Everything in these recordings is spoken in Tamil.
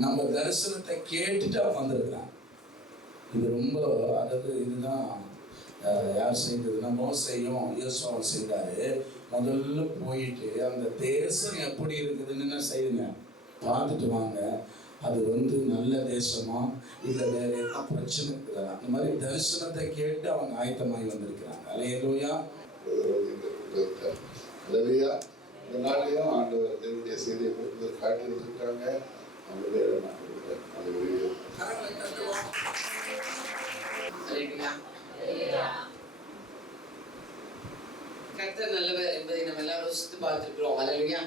நம்ம தரிசனத்தை கேட்டுட்டு அவன் வந்திருக்கிறான். இது ரொம்ப, அதாவது இதுதான் யார் செய்ததுன்னா மோசேயும் யோசுவாவும் செய்தாரு. முதல்ல போயிட்டு அந்த தேசம் எப்படி இருக்குதுன்னு என்ன செய்யுங்க, பார்த்துட்டு வாங்க. அது நல்ல தேசமா இல்லை வேற என்ன பிரச்சனை இருக்குதா, அந்த மாதிரி தரிசனத்தை கேட்டு அவங்க ஆயத்தமாகி வந்திருக்கிறாங்க. அல்லேலூயா. இந்த நாளையும் ஆண்டவர் தேவனுடைய செய்தியை காட்டி வச்சிருக்காங்க. கர்த்தர் நல்லவர் என்பதை நம்ம எல்லாரும் ருசித்து பார்த்திருக்கிறோம். அல்லேலூயா.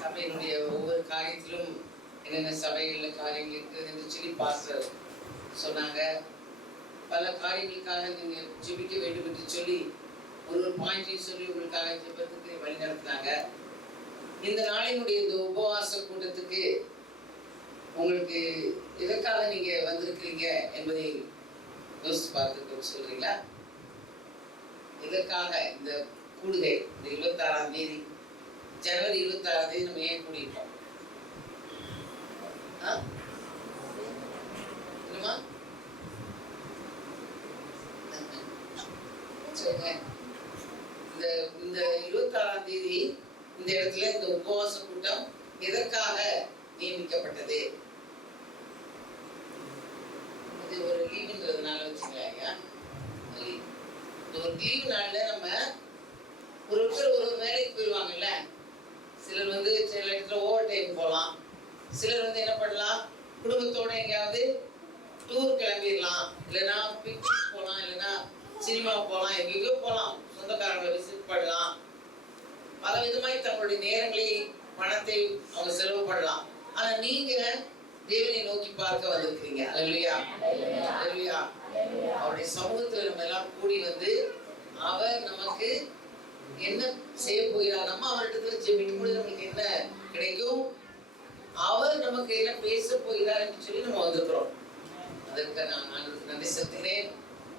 சபையினுடைய ஒவ்வொரு காரியத்திலும் என்னென்ன சபைகளில் காரியங்கள் இருக்குது என்று சொல்லி பாஸ்டர் சொன்னாங்க. பல காரியங்களுக்காக நீங்கள் ஜெபிக்க வேண்டும் என்று சொல்லி ஒரு பாயிண்டையும் சொல்லி உங்களுக்காக ஜெபத்துக்கு வழி நடத்தினாங்க. இந்த நாளினுடைய இந்த உபவாச கூட்டத்துக்கு உங்களுக்கு எதற்காக நீங்கள் வந்திருக்கிறீங்க என்பதை யோசித்து பார்த்து சொல்றீங்களா? எதற்காக இந்த கூடுகை, இந்த 26ஆம் தேதி, ஜனவரி 26ஆம் தேதி நம்ம ஏன் கூடியிருக்கோம்? என்னமா இந்த 26ஆம் தேதி இந்த இடத்துல இந்த உபவாச கூட்டம் எதற்காக நியமிக்கப்பட்டது? இது ஒரு லீவுன்றதுனால வச்சுங்களா ஐயா? ஒரு லீவு நாள்ல நம்ம ஒருத்தர் ஒரு வேலைக்கு போயிடுவாங்கல்ல. சிலர் சில இடத்துல ஓவர் டைம் போகலாம். சிலர் என்ன பண்ணலாம், குடும்பத்தோட எங்கேயாவது டூர் கிளம்பிடலாம், இல்லைன்னா பிக்னிக் போகலாம், இல்லைன்னா சினிமா போகலாம், எங்கேயோ போகலாம், சொந்தக்காரங்களை விசிட் பண்ணலாம். பல விதமாய் தங்களுடைய நேரங்களை, பணத்தை அவங்க செலவு பண்ணலாம். ஆனா நீங்க தேவனை நோக்கி பார்க்க வந்திருக்கிறீங்க. அல்லேலூயா. அல்லேலூயா. அவருடைய சமூகத்துல நம்ம எல்லாம் கூடி அவர் நமக்கு என்ன செய்ய போகிறார், நம்ம அவரிடத்துல ஜெபிக்கும் பொழுது நமக்கு என்ன கிடைக்கும், அவர் நமக்கு என்ன பேச போகிறார் என்று சொல்லி நம்ம வந்திருக்கிறோம். அதற்கு நான் ஆண்டவருக்கு நன்றி செலுத்துகிறேன்.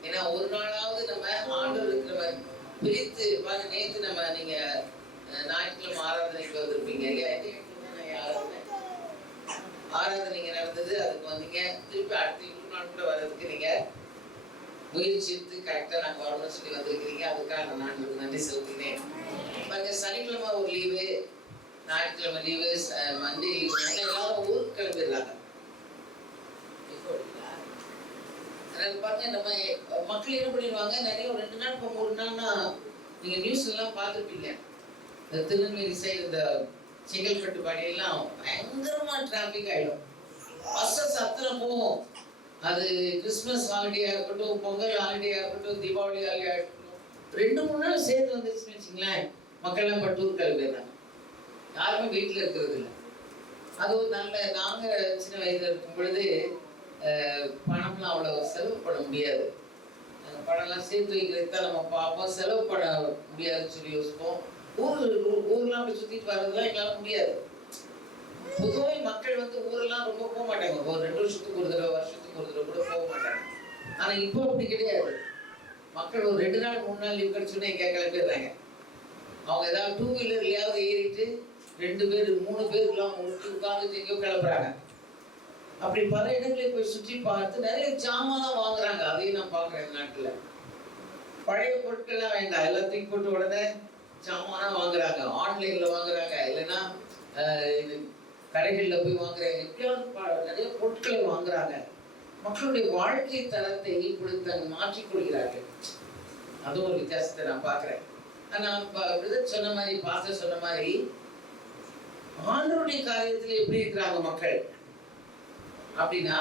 ஏன்னா ஒரு நாளாவது நம்ம ஆண்டவருக்கு நம்ம பிரித்து நேற்று நம்ம நீங்க ஞாயிற்றுக்கிழமை ஆராதனைக்கு வந்திருப்பீங்க இல்லையா? ஆராதனைங்க நடந்தது, அதுக்கு வந்தீங்க. திருப்பி அடுத்த 2 நாள் கூட வர்றதுக்கு நீங்க முயற்சித்து கரெக்டா நாங்கள் வரணும்னு சொல்லி வந்திருக்கிறீங்க. அதுக்காக நான் ஆண்டவருக்கு நன்றி செலுத்தினேன். பாருங்க, சனிக்கிழமை ஒரு லீவு, ஞாயிற்றுக்கிழமை லீவு, மண்டே லீவு, எல்லாரும் ஊருக்கு கிளம்பிடுறாங்க. பாருங்க, நம்ம மக்கள் என்ன பண்ணிடுவாங்க, நிறைய 2 நாள் 3 நாள்னா நீங்க நியூஸ் எல்லாம் பார்த்துருப்பீங்க. இந்த திருநெல்வேலி சைடு, இந்த செங்கல்பட்டு பாடியெல்லாம் பயங்கரமா டிராபிக் ஆயிடும். பஸ்ஸஸ் அத்தனை போகும். அது கிறிஸ்துமஸ் ஹாலிடேயா இருக்கட்டும், பொங்கல் ஹாலிடேயா இருக்கட்டும், தீபாவளி ஹாலிடேயா இருக்கட்டும், 2-3 நாள் சேர்த்து வந்துருச்சுன்னு வச்சுங்களேன், மக்கள்லாம் டூர் கிளம்பிடுறாங்க. யாருமே வீட்டில் இருக்கிறது இல்லை. அது ஒரு நல்ல, நாங்கள் சின்ன வயதில் இருக்கும் பொழுது பணம்லாம் அவ்வளோ செலவு பண்ண முடியாது. பணம்லாம் சேர்த்து வைக்கிறது தான் நம்ம பார்ப்போம். செலவு பண்ண முடியாதுன்னு சொல்லி யோசிப்போம். ஊர்லாம் போய் சுற்றிட்டு வர்றதுலாம் எங்களால் முடியாது. பொதுவாக மக்கள் ஊரெல்லாம் ரொம்ப போக மாட்டாங்க. ஒரு 2 வருஷத்துக்கு ஒரு தடவை, வருஷத்துக்கு ஒரு தடவை கூட போக மாட்டாங்க. ஆனால் இப்போ அப்படி கிடையாது. மக்கள் ஒரு 2 நாள் 3 நாள் லீவ் கிடைச்சோன்னே எங்கே கிளம்பிடுறாங்க. அவங்க ஏதாவது 2 வீலர்லையாவது ஏறிட்டு 2 பேர் 3 பேருக்குலாம் உட்காந்து எங்கேயோ கிளம்புறாங்க. அப்படி பல இடங்களில் போய் சுற்றி பார்த்து நிறைய ஜாமான்லாம் வாங்குறாங்க. அதையும் நான் பார்க்குறேன். நாட்டில் பழைய பொருட்கள்லாம் வேண்டாம், எல்லாத்தையும் போட்டு உடனே ஜாமானா வாங்குறாங்க. ஆன்லைன்ல வாங்குறாங்க, இல்லைன்னா கடைகளில் போய் வாங்குறாங்க. எப்படியாவது நிறைய பொருட்களை வாங்குறாங்க. மக்களுடைய வாழ்க்கை தரத்தை இப்படி மாற்றிக்கொள்கிறார்கள். அதுவும் ஒரு வித்தியாசத்தை நான் பார்க்குறேன். நான் சொன்ன மாதிரி, பாஸ்டர் சொன்ன மாதிரி, ஆண்டவருடைய காரியத்தில் எப்படி இருக்கிறாங்க மக்கள் அப்படின்னா,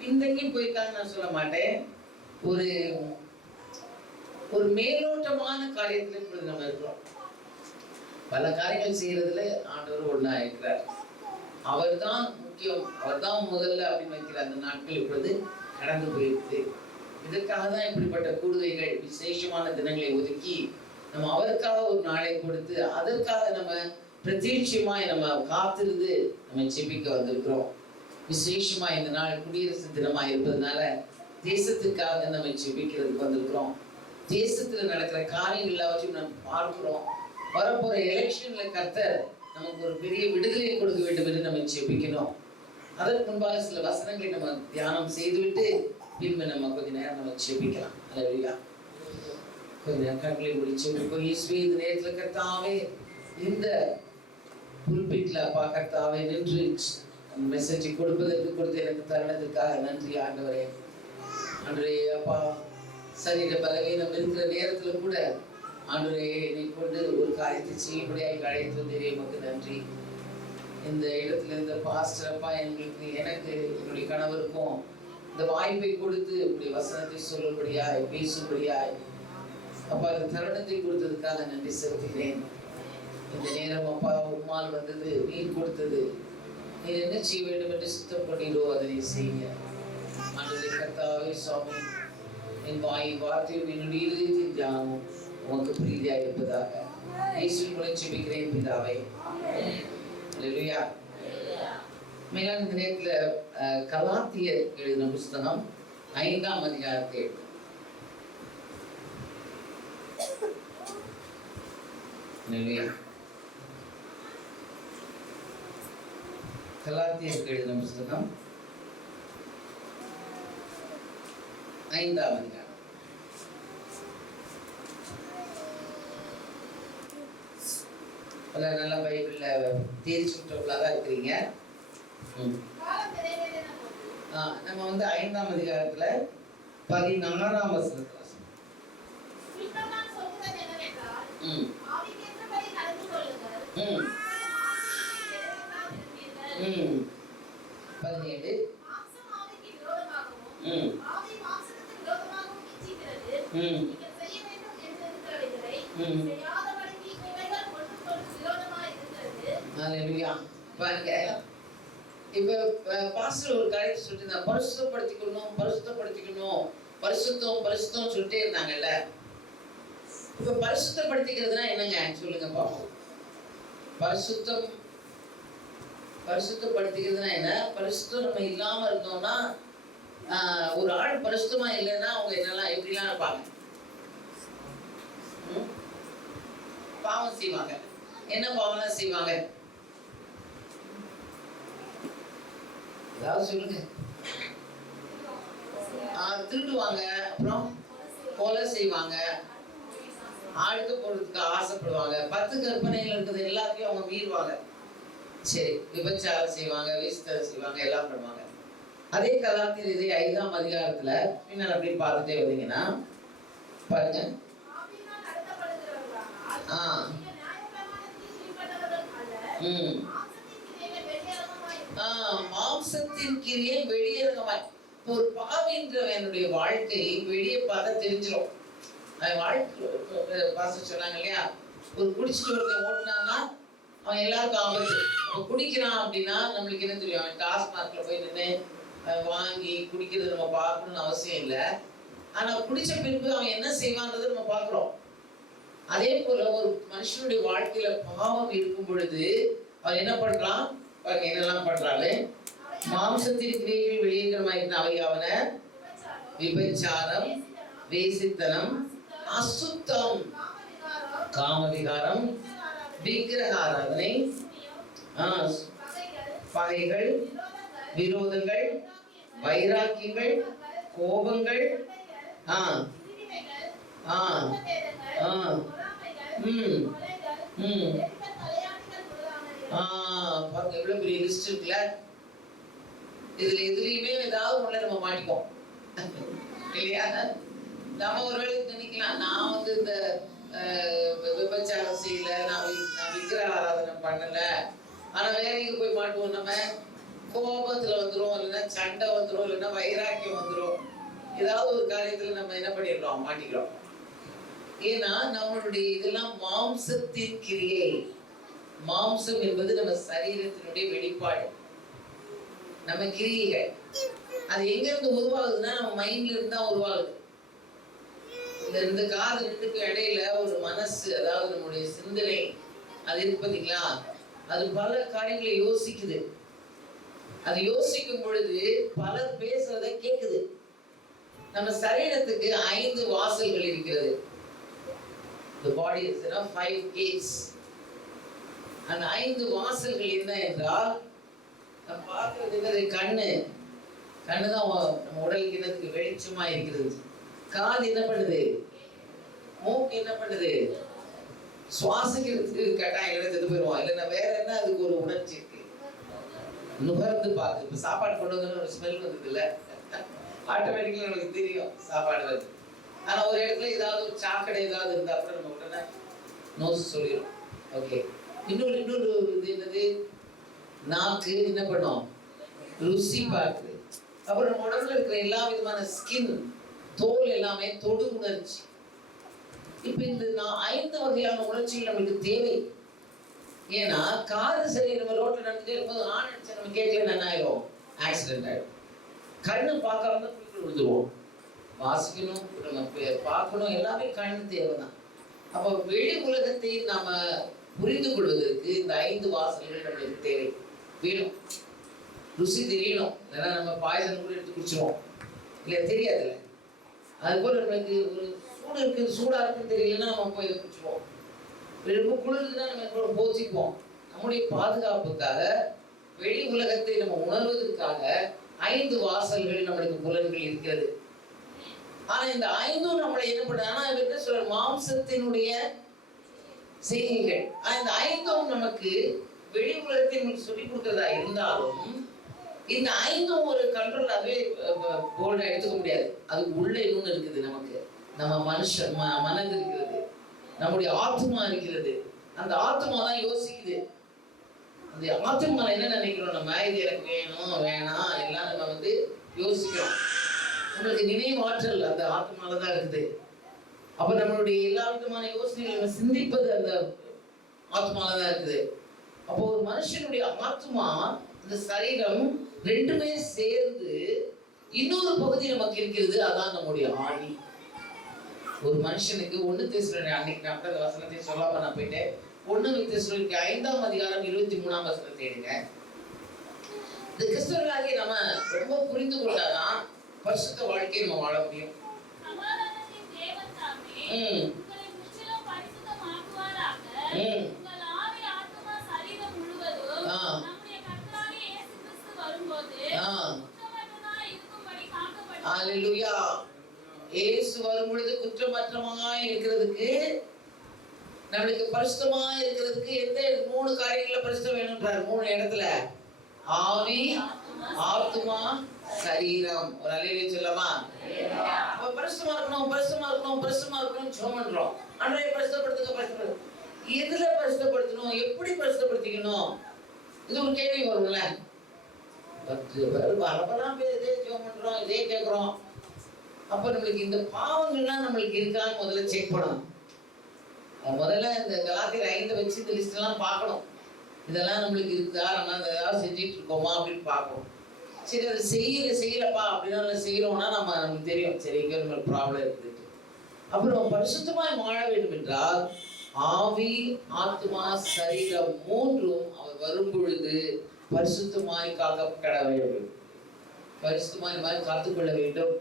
பின்தங்கி போயிருக்காங்க நான் சொல்ல மாட்டேன். ஒரு மேலோட்டமான காரியத்துல இப்பொழுது நம்ம இருக்கிறோம். பல காரியங்கள் செய்யறதுல ஆண்டவர் ஒண்ணா இருக்கிறார். அவர் தான் முக்கியம், அவர் தான் முதல்ல அப்படின்னு வைக்கிற அந்த நாட்கள் இப்பொழுது கடந்து போயிருக்கு. இதற்காக தான் இப்படிப்பட்ட கூடுகைகள், விசேஷமான தினங்களை ஒதுக்கி நம்ம அவருக்காக ஒரு நாளை கொடுத்து அதற்காக நம்ம பிரத்யட்சமாய் நம்ம காத்திருந்து நம்ம ஜெபிக்க வந்திருக்கிறோம். விசேஷமா இந்த நாள் குடியரசு தினமா இருப்பதனால தேசத்துக்காக நம்ம ஜெபிக்கிறதுக்கு வந்திருக்கிறோம். தேசத்துல நடக்கிற காரியங்கள் எல்லாவற்றையும் நம்ம பார்க்கிறோம். வரப்போற எலெக்ஷன்ல கர்த்தர் நமக்கு ஒரு பெரிய விடுதலையை கொடுக்க வேண்டும் என்று நம்ம ஜெபிக்கணும். அதற்கு முன்பாக சில வசனங்களை நம்ம தியானம் செய்துவிட்டு பின்பு நம்ம கொஞ்ச நேரம் நம்ம ஜெபிக்கலாம். அல்லேலூயா. கொஞ்ச நேரம் கண்களை மூடி ஜெபிப்போம். இயேசுவே, இந்த நேரத்துல கர்த்தாவே, இந்த புல்பிட்ல அப்பா கர்த்தாவே நின்று மெசேஜ் கொடுப்பதற்கு கொடுத்த எனக்கு தருணத்திற்காக நன்றி ஆண்டவரே. ஆண்டவரே அப்பா, சரீர பலவீனம் இருக்கிற நேரத்துல கூட ஆண்டவரே என்னை கொண்டு ஒரு காரியத்தை செய்யும்படியாக அழைத்து வந்தீரே, உமக்கு நன்றி. இந்த இடத்துல இந்த பாஸ்டர் அப்பா எனக்கு என்னுடைய கணவருக்கும் இந்த வாய்ப்பை கொடுத்து இப்படி வசனத்தை சொல்லும்படியாய் பேசும்படியாய் அப்பா இந்த தருணத்தை கொடுத்ததுக்காக நன்றி செலுத்துகிறேன். இந்த நேரம் அப்பா உம்மால் வந்தது, நீர் கொடுத்தது, நீர் என்ன செய்ய வேண்டும் என்று சித்தம் கொண்டீரோ அதனை செய்ய. ஆண்டவரே கர்த்தாவே சுவாமி, என் வார்த்தையும் என்னுடைய இதயத்தின் தியானமும் உமக்கு பிரீதியா இருப்பதாக இயேசுவின் மூலம் ஜெபிக்கிறேன் பிதாவே. அல்லேலூயா. மேலான இந்த நேரத்துல கலாத்தியர் எழுதின புஸ்தகம் 5ஆம் அதிகாரத்தை கலாத்தியர் எழுதின புஸ்தகம் 5ஆம் அதிகாரம். நல்ல பைபிள்ல தேர்ச்சிட்டவர்களாக இருக்கிறீங்க. நம்ம வந்து 5ஆம் அதிகாரத்துல 16ஆம் வசனத்துல இப்ப பாஸ்டர் ஒரு காரியத்தை சொல்லிட்டு பரிசுத்தம் சொல்லிட்டே இருந்தாங்கல்ல. இப்ப பரிசுத்தப்படுத்திக்கிறதுனா என்னங்க சொல்லுங்க பாப்போம். பரிசுத்தப்படுத்திக்கிறதுனா என்ன? பரிசுத்தம் நம்ம இல்லாம இருந்தோம்னா, ஒரு ஆள் பரிசுத்தமா இல்லைன்னா அவங்க என்னெல்லாம் எப்படிலாம் இருப்பாங்க? பாவம் செய்வாங்க. என்ன பாவம்லாம் செய்வாங்க? ஏதாவது சொல்லுங்க. திருடுவாங்க, அப்புறம் கொலை செய்வாங்க, ஆழ்க்க போடுறதுக்கு ஆசைப்படுவாங்க, 10 கற்பனைகள் இருக்கிறது எல்லாத்தையும் அவங்க மீறுவாங்க. சரி, விபச்சாரம் செய்வாங்க, வேசித்தனம் செய்வாங்க, எல்லாம் பண்ணுவாங்க. அதே கலாத்தியர் இதே 5ஆம் அதிகாரத்துல பின்னால் அப்படி பார்த்துட்டே வந்தீங்கன்னா பாருங்க. மாம்சத்தின் கிரியை வெளியேறமாய். ஒரு பாவின்றவனுடைய வாழ்க்கை வெளியே பார்த்தா தெரிஞ்சிடும். வாழ்க்கை சொன்னாங்க இல்லையா, ஒரு குடிச்சிட்டு ஒருத்தன் ஓட்டினான்னா அவன் எல்லாருக்கும் ஆபத்து. அவன் குடிக்கிறான் அப்படின்னா நம்மளுக்கு என்ன தெரியும்? அவன் டாஸ்மார்க்ல போய் நின்று வாங்கி குடிக்கிறது நம்ம பார்க்கணும்னு அவசியம் இல்லை. ஆனா குடிச்ச பின்பு அவன் என்ன செய்வான்றதை நம்ம பார்க்கிறோம். அதே போல ஒரு மனுஷனுடைய வாழ்க்கையில பாவம் இருக்கும் பொழுது அவன் என்ன பண்றான்? என்னெல்லாம் பண்றாங்க? மாம்சத்தின் கிரியைகள் வெளியேற்றமாயிருந்த அவையாவன விபச்சாரம், வேசித்தனம், அசுத்தம், காமவிகாரம், விக்கிரக ஆராதனை, பகைகள், விரோதங்கள், வைராக்கியங்கள், கோபங்கள், எவ்வளவு பெரிய லிஸ்ட் இருக்குல்ல. இதுல எதுலயுமே ஏதாவது ஒண்ணு நம்ம மாட்டிப்போம் இல்லையா? நம்ம ஒருவேளை நினைக்கலாம், நான் வந்து இந்த விபச்சாரம் செய்யல, நான் விக்கிரக ஆராதனை பண்ணல, ஆனா வேற எங்க போய் மாட்டுவோம்? நம்ம கோபத்துல வந்துரும், இல்லைன்னா சண்டை வந்துரும், இல்லைன்னா வைராக்கியம் வந்துரும். ஏதாவது ஒரு காரியத்துல நம்ம என்ன பண்ணிடுறோம்? மாட்டிக்கிறோம். ஏன்னா நம்மளுடைய இதெல்லாம் மாம்சத்தின் கிரியை. மாம்சம் என்பது நம்ம சரீரத்தினுடைய வெளிப்பாடு, நம்ம கிரியைகள். அது எங்க இருந்து உருவாகுதுன்னா நம்ம மைண்ட்ல இருந்து தான் உருவாகுது. இந்த காது ரெண்டுக்கும் இடையில ஒரு மனசு, அதாவது நம்முடைய சிந்தனை அது இருக்கு பாத்தீங்களா, அது பல காரியங்களை யோசிக்குது. அது யோசிக்கும் பொழுது பலர் பேசுறத கேக்குது. நம்ம சரீரத்துக்கு 5 வாசல்கள் இருக்கிறது. The body is 5 gates. அந்த 5 வாசல்கள் என்ன என்றால், நம்ம பார்க்கிறது என்னது? கண்ணு. கண்ணு தான் நம்ம உடலுக்கு என்னதுக்கு வெளிச்சமா இருக்கிறது. காது என்ன பண்ணுது? மூக்கு என்ன பண்ணுது? சுவாசிக்கிறதுக்கு கட்டாயம் எடுத்துட்டு போயிடுவோம். இல்லைன்னா வேற என்ன அதுக்கு ஒரு உணர்ச்சி இருக்கு? நுகர்ந்து பார்த்து. இப்போ சாப்பாடு கொண்டு வந்து ஒரு ஸ்மெல் வந்தது இல்லை, ஆட்டோமேட்டிக்கலி நமக்கு தெரியும் சாப்பாடு வருது. ஆனால் ஒரு இடத்துல ஏதாவது ஒரு சாக்கடை ஏதாவது இருந்தால் அப்புறம் நம்ம உடனே நோஸ் சொல்லிடும். ஓகே. இன்னொரு இது என்னது? நாக்கு என்ன பண்ணும்? ருசி பார்க்குது. அப்புறம் நம்ம உடம்புல இருக்கிற எல்லா விதமான ஸ்கின், தோல் எல்லாமே தொடு உணர்ச்சி. இப்ப இந்த 5 வகையான உணர்ச்சிகள் நமக்கு தேவை. ஏன்னா காது சரி, நம்ம ரோட்ல நடந்துட்டே இருக்கும்போது ஆன் அடிச்சா நம்ம கேட்கல, என்ன ஆயிடும்? ஆக்சிடென்ட் ஆயிடும். கண்ணு பார்க்காம தான் குளிக்க விழுந்துருவோம். வாசிக்கணும், நம்ம பார்க்கணும், எல்லாமே கண்ணு தேவைதான். அப்போ வெளி உலகத்தை நாம புரிந்து கொள்வதற்கு இந்த 5 வாசல்கள் நம்மளுக்கு தேவை வேணும். ருசி தெரியணும், இல்லைன்னா நம்ம பாய்சன் கூட எடுத்து குடிச்சிருவோம், இல்லை தெரியாதுல்ல. அதுபோல் நம்மளுக்கு ஒரு சூடு இருக்குது, சூடாக இருக்குன்னு தெரியலன்னா நம்ம போய் குடிச்சிருவோம். ரொம்ப குளிர்னா நம்ம போச்சிக்குவோம். நம்முடைய பாதுகாப்புக்காக, வெளி உலகத்தை நம்ம உணர்வதற்காக 5 வாசல்கள் நம்மளுக்கு புலன்கள் இருக்கிறது. ஆனா இந்த 5 நம்மளை என்ன பண்ணாங்கன்னா என்ன சொல்ற, மாம்சத்தினுடைய செய்திகள். இந்த 5 நமக்கு வெளி உலகத்தை நமக்கு சொல்லிக் கொடுக்கறதா இருந்தாலும், இந்த 5 ஒரு கண்ட்ரோல் அதுவே போல்டா எடுத்துக்க முடியாது. அதுக்கு உள்ள இன்னொன்று இருக்குது. நமக்கு நம்ம மனுஷன் மனது இருக்கிறது, நம்முடைய ஆத்மா இருக்கிறது. அந்த ஆத்மா தான் யோசிக்குது. அந்த ஆத்மா என்ன நினைக்கிறோம்? நம்ம இது எனக்கு வேணும் வேணாம் எல்லாம் நம்ம யோசிக்கிறோம். நம்மளுக்கு நினைவாற்றல் அந்த ஆத்மால தான் இருக்குது. அப்ப நம்மளுடைய எல்லா விதமான யோசனைகளை நம்ம சிந்திப்பது அந்த ஆத்மால தான் இருக்குது. அப்போ ஒரு மனுஷனுடைய ஆத்மா, இந்த சரீரம் ரெண்டுமே சேர்ந்து இன்னொரு பகுதி நமக்கு இருக்கிறது. அதான் நம்முடைய ஆவி. ஒரு மனுஷனுக்கு 1 தெசலோனிக்கேயர், அன்னைக்கு நான் அந்த வசனத்தை சொல்லாம நான் போயிட்டேன். 1 தெசலோனிக்கேயர் 5ஆம் அதிகாரம் 23ஆம் வசனத்தை எடுங்க. இந்த கிறிஸ்தவர்களாகிய நம்ம ரொம்ப புரிந்து கொண்டாதான் பரிசுத்த வாழ்க்கையை நம்ம வாழ முடியும். சமாதானத்தின் தேவன் தாமே உங்களை முற்றிலும் பரிசுத்தமாக்குவாராக. உங்கள் ஆவி, ஆத்துமா, சரீரம் முழுவதும் நம்முடைய கர்த்தராகிய இயேசு கிறிஸ்து வரும்போது குற்றமற்றதாய் இருக்கும்படி காக்கப்படும். ஹல்லேலூயா. இயேசு வரும்பொழுது குற்றமற்றமாய் இருக்கிறதுக்கு, நம்மளுக்கு பரிசுத்தமாய் இருக்கிறதுக்கு எந்த 3 காரியங்கள பரிசுத்தம் வேணும்ன்றார். 3 இடத்துல: ஆவி, ஆத்துமா, சரீரம். ஒரு அல்லேலூயா சொல்லலாமா? அப்ப பரிசுத்தமா இருக்கணும், பரிசுத்தமா இருக்கணும், பரிசுத்தமா இருக்கணும் ஜெபம் பண்றோம். ஆண்டவரே பரிசுத்தப்படுத்துங்க, பரிசுத்தப்படுத்துங்க. எதுல பரிசுத்தப்படுத்தணும், எப்படி பரிசுத்தப்படுத்திக்கணும்? இது ஒரு கேள்வி வரும்ல. வரப்பெல்லாம் இதே ஜெபம் பண்றோம், இதே கேட்கிறோம். அப்ப நம்மளுக்கு இந்த பாவங்கள்லாம் நம்மளுக்கு இருக்கான்னு முதல்ல செக் பண்ணணும். முதல்ல இந்த கலாத்தியர் 5 வச்சு இந்த லிஸ்ட் எல்லாம் பார்க்கணும். இதெல்லாம் நம்மளுக்கு இருக்குதா, நம்ம ஏதாவது செஞ்சுட்டு இருக்கோமா அப்படின்னு பார்க்கணும். சரி, அதை செய்யலப்பா அப்படின்னா செய்யறோம்னா நமக்கு தெரியும், சரி இங்கே நம்மளுக்கு ப்ராப்ளம் இருக்குது. அப்புறம் பரிசுத்தமாய் வாழ வேண்டும் என்றால் ஆவி, ஆத்மா, சரீரம் 3ம் அவர் வரும் பொழுது பரிசுத்தமாய் காக்கப்பட வேண்டும். பரிசுத்தமாய் இந்த மாதிரி காத்துக்கொள்ள வேண்டும்.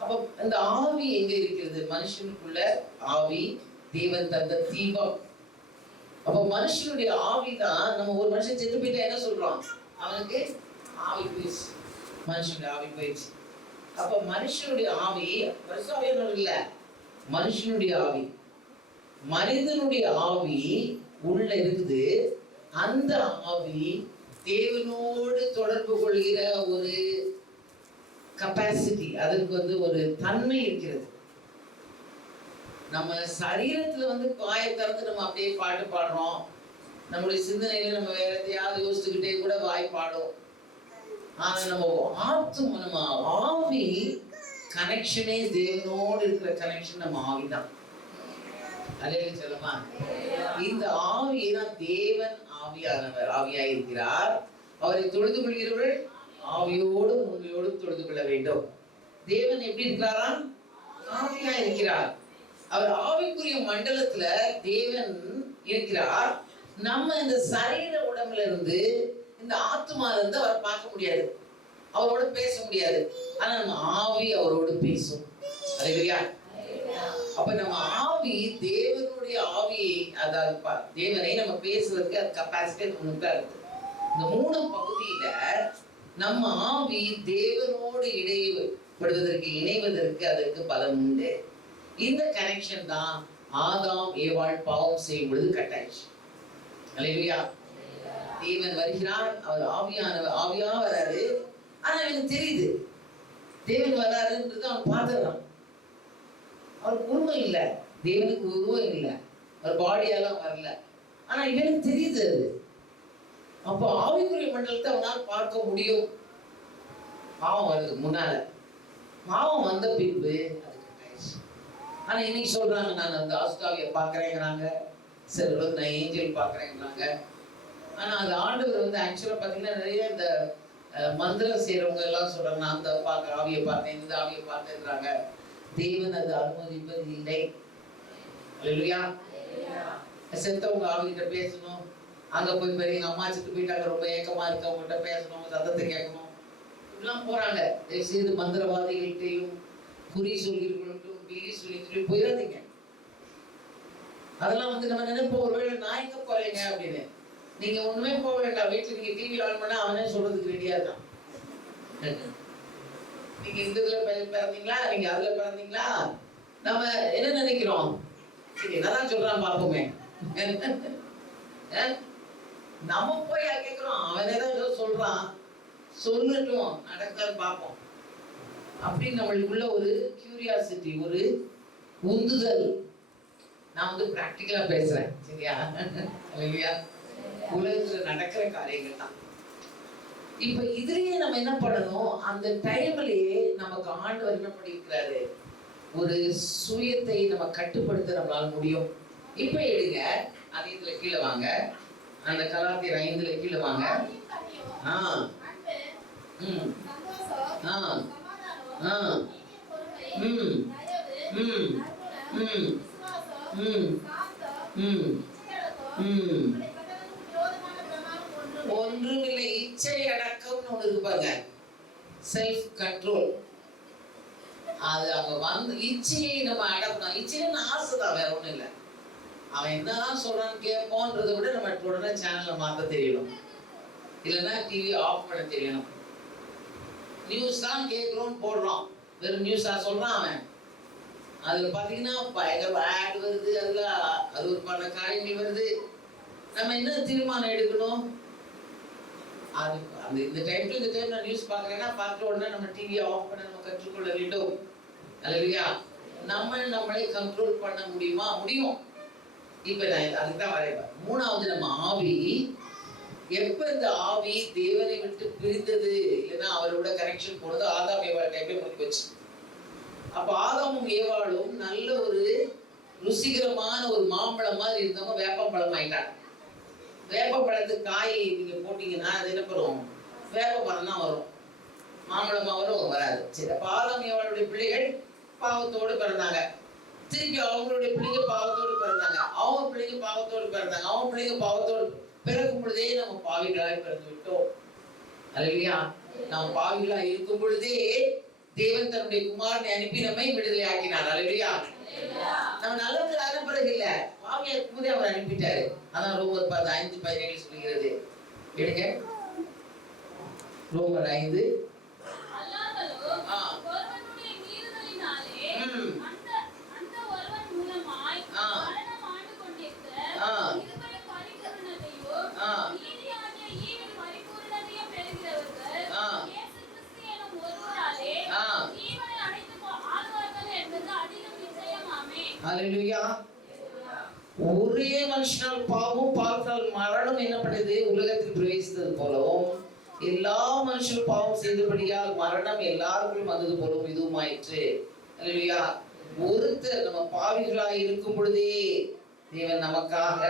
அப்ப இந்த ஆவி எங்க இருக்கிறது? மனுஷனுக்குள்ள ஆவி தேவன் தந்த தீபம். அப்ப மனுஷனுடைய ஆவிதான். நம்ம ஒரு மனுஷன் செத்து போயிட்டா என்ன சொல்றோம்? அவனுக்கு ஆவி போயிடுச்சு, மனுஷனுடைய ஆவி போயிடுச்சு. அப்ப மனுஷனுடைய ஆவி பரிசுத்தம் இல்ல, மனுஷனுடைய ஆவி, மனிதனுடைய ஆவி உள்ள இருக்குது. அந்த ஆவி தேவனோடு தொடர்பு கொள்கிற ஒரு கெப்பாசிட்டி, அதற்கு ஒரு தன்மை இருக்கிறது. நம்ம சரீரத்துல வாயை திறந்து நம்ம அப்படியே பாட்டு பாடுறோம். நம்முடைய சிந்தனையில நம்ம வேற எதையாவது யோசிச்சுக்கிட்டே கூட வாய் பாடும். ஆனா நம்ம ஆத்மா, நம்ம ஆவி கனெக்ஷனே, தேவனோடு இருக்கிற கனெக்ஷன் நம்ம ஆவிதான். அல்லேலூயா சொல்லுமா? இந்த ஆவியை தேவன் ஆவியானவர் ஆவியாய் இருக்கிறார். அவரை தொழுது கொள்கிறவர்கள் ஆவியோடும் உண்மையோடும் தொழுது கொள்ள வேண்டும். தேவன் எப்படி இருக்கிறாரா? ஆவியா இருக்கிறார். அவர் ஆவிக்குரிய மண்டலத்துல தேவன் இருக்கிறார். நம்ம இந்த சரீர உடம்புல இருந்து, இந்த ஆத்மால இருந்து அவரை பார்க்க முடியாது, அவரோட பேச முடியாது. ஆனா நம்ம ஆவி அவரோடு பேசும். அல்லேலூயா. அப்ப நம்ம ஆவி தேவனுடைய ஆவியை, அதாவது தேவனை நம்ம பேசுறதுக்கு அது கெப்பாசிட்டி நமக்கு இருக்கு. இந்த 3 பகுதியில நம்ம ஆவி தேவனோடு இணைவதற்கு அதற்கு பலம் உண்டு. இந்த கனெக்ஷன் தான் ஆதாம் ஏவாள் பாவம் செய்யும் பொழுது கட்டாயிடுச்சு. அல்லேலூயா. தேவன் வருகிறார், அவர் ஆவியா வராரு. ஆனா எனக்கு தெரியுது தேவன் வராருன்றது அவன் பார்த்துறான். அவருக்கு உருவம் இல்லை, தேவனுக்கு உருவம் இல்லை, அவர் பாடியெல்லாம் வரல. ஆனா இவனுக்கு தெரியுது அது. அப்போ ஆவிக்குரிய மண்டலத்தை அவனால் பார்க்க முடியும். பாவம் வருது முன்னால, பாவம் வந்த பின்பு அது கட்டாயிடுச்சு. ஆனா இன்னைக்கு சொல்றாங்க நான் அந்த ஆஸ்காவியை பார்க்கறேங்கிறாங்க, சிலர் வந்து நான் ஏஞ்சல் பார்க்கறேங்கிறாங்க. ஆனா அது ஆண்டவர் ஆக்சுவலா பாத்தீங்கன்னா நிறைய இந்த மந்திரம் செய்யறவங்க எல்லாம் சொல்றாங்க நான் அந்த ஆவியை பார்த்தேன், இந்த ஆவியை பார்த்தேன்றாங்க. தேவன் அது அனுமதிப்பது இல்லை. அல்லேலூயா. செத்தவங்க ஆவிகிட்ட பேசணும், அங்க போய் பெரிய எங்க அம்மா செத்து போயிட்டாங்க, ரொம்ப ஏக்கமா இருக்கு, அவங்ககிட்ட பேசணும், சத்தத்தை கேட்கணும், இப்படிலாம் போறாங்க. செய்து மந்திரவாதிகள்கிட்டையும் குறி சொல்லிட்டு பிலி சொல்லி போயிடாதீங்க. அதெல்லாம் நம்ம நினைப்போம் ஒருவேளை நான் எங்க போறேங்க அப்படின்னு. நீங்க ஒண்ணுமே போக வேண்டாம், வீட்டுல நீங்க டிவி ஆன் பண்ணா அவனே சொல்றதுக்கு ரெடியா இருக்கான். நீங்க இந்த இதுல பிறந்தீங்களா, நீங்க அதுல பிறந்தீங்களா, நம்ம என்ன நினைக்கிறோம், சரி என்னதான் சொல்றான் பாப்போமே. நம்ம போய் கேட்கிறோம், அவன் ஏதோ சொல்றான், சொல்லட்டும் நடக்குதான்னு பார்ப்போம் அப்படின்னு நம்மளுக்குள்ள ஒரு கியூரியாசிட்டி, ஒரு உந்துதல். நான் பிராக்டிக்கலா பேசுறேன், சரியா? இல்லையா? உலகத்துல நடக்கிற காரியங்கள் தான். இப்ப இதுலயே நம்ம என்ன பண்ணணும், அந்த டைம்லயே நமக்கு ஆண்டவர் என்ன பண்ணிருக்கிறாரு, ஒரு சுயத்தை நம்ம கட்டுப்படுத்த நம்மளால முடியும். இப்ப எடுங்க, அது இதுல கீழே வாங்க, அந்த கலாத்தியர் 5ல கீழே வாங்க. ஒன்றுமில்லை, இச்சை அடக்கம்னு ஒண்ணு இருக்கு பாருங்க, செல்ஃப் கண்ட்ரோல். அது அங்க இச்சையை நம்ம அடக்கணும். இச்சைன்னு ஆசைதான், வேற ஒண்ணும் இல்லை. அவன் என்னதான் சொல்றான்னு கேட்போன்றதை விட நம்ம உடனே சேனலை மாத்த தெரியணும், இல்லைன்னா டிவி ஆஃப் பண்ண தெரியணும். நியூஸ் தான் கேட்கிறோம் போடுறோம், வெறும் நியூஸா சொல்றான் அவன். அதுல பாத்தீங்கன்னா பயங்கர ஆட் வருது, அதுல அருவருப்பான காரியங்கள் வருது. நம்ம என்ன தீர்மானம் எடுக்கணும், அது அந்த இந்த டைம் டு இந்த டைம் நான் நியூஸ் பார்க்கறேன்னா பார்த்த உடனே நம்ம டிவியை ஆஃப் பண்ண நம்ம கற்றுக்கொள்ள வேண்டும். அல்லேலூயா. நம்மளை கண்ட்ரோல் பண்ண முடியுமா? முடியும். இப்ப நான் அதுதான் வரைவேன். 3வது நம்ம ஆவி, எப்ப இந்த ஆவி தேவனை விட்டு பிரிந்தது, இல்லைன்னா அவரோட கனெக்ஷன் போனது ஆதாம் ஏவாள் டைப்பே முடிஞ்சு போச்சு. அப்ப ஆதாமும் ஏவாளும் நல்ல ஒரு ருசிகரமான ஒரு மாம்பழம் மாதிரி இருந்தவங்க வேப்பம்பழம் ஆயிட்டாங்க. வேப்பம்பழத்துக்கு காய் நீங்க போட்டீங்கன்னா அது என்ன பண்ணும், வேப்பமரம் தான் வரும், மாம்பழமா வரும், வராது. சரி, அப்ப ஆதாம் ஏவாளுடைய பிள்ளைகள் பாவத்தோடு பிறந்தாங்க. திருப்பி அவங்களுடைய பிள்ளைங்க பாவத்தோடு பிறந்தாங்க, அவங்க பிள்ளைங்க பாவத்தோடு பிறந்தாங்க, அவங்க பிள்ளைங்க பாவத்தோடு பிறக்கும் பொழுதே நம்ம பாவிகளாய் பிறந்து விட்டோம். அல்லேலூயா. நாம் பாவிகளா இருக்கும் பொழுதே தேவன் தன்னுடைய குமாரனை அனுப்பி நம்மை விடுதலை ஆக்கினார். அல்லேலூயா. நம்ம நல்லவர்களான பிறகு இல்ல, பாவியா இருக்கும்போதே அவர் அனுப்பிட்டாரு. அதான் ரோமர் 5:17 சொல்லுகிறது. எடுங்க, ரோமர் 5. அல்லேலூயா. ஒரே மனுஷனால் பாவம், பாவத்தால் மரணம் என்ன பண்ணுது, உலகத்தில் பிரவேசித்தது போலவும் எல்லா மனுஷனும் பாவம் செய்தபடியால் மரணம் எல்லாருக்கும் வந்தது போலவும் இதுவும் ஆயிற்று. அல்லேலூயா. ஒருத்தர் நம்ம பாவிகளாய் இருக்கும் பொழுதே தேவன் நமக்காக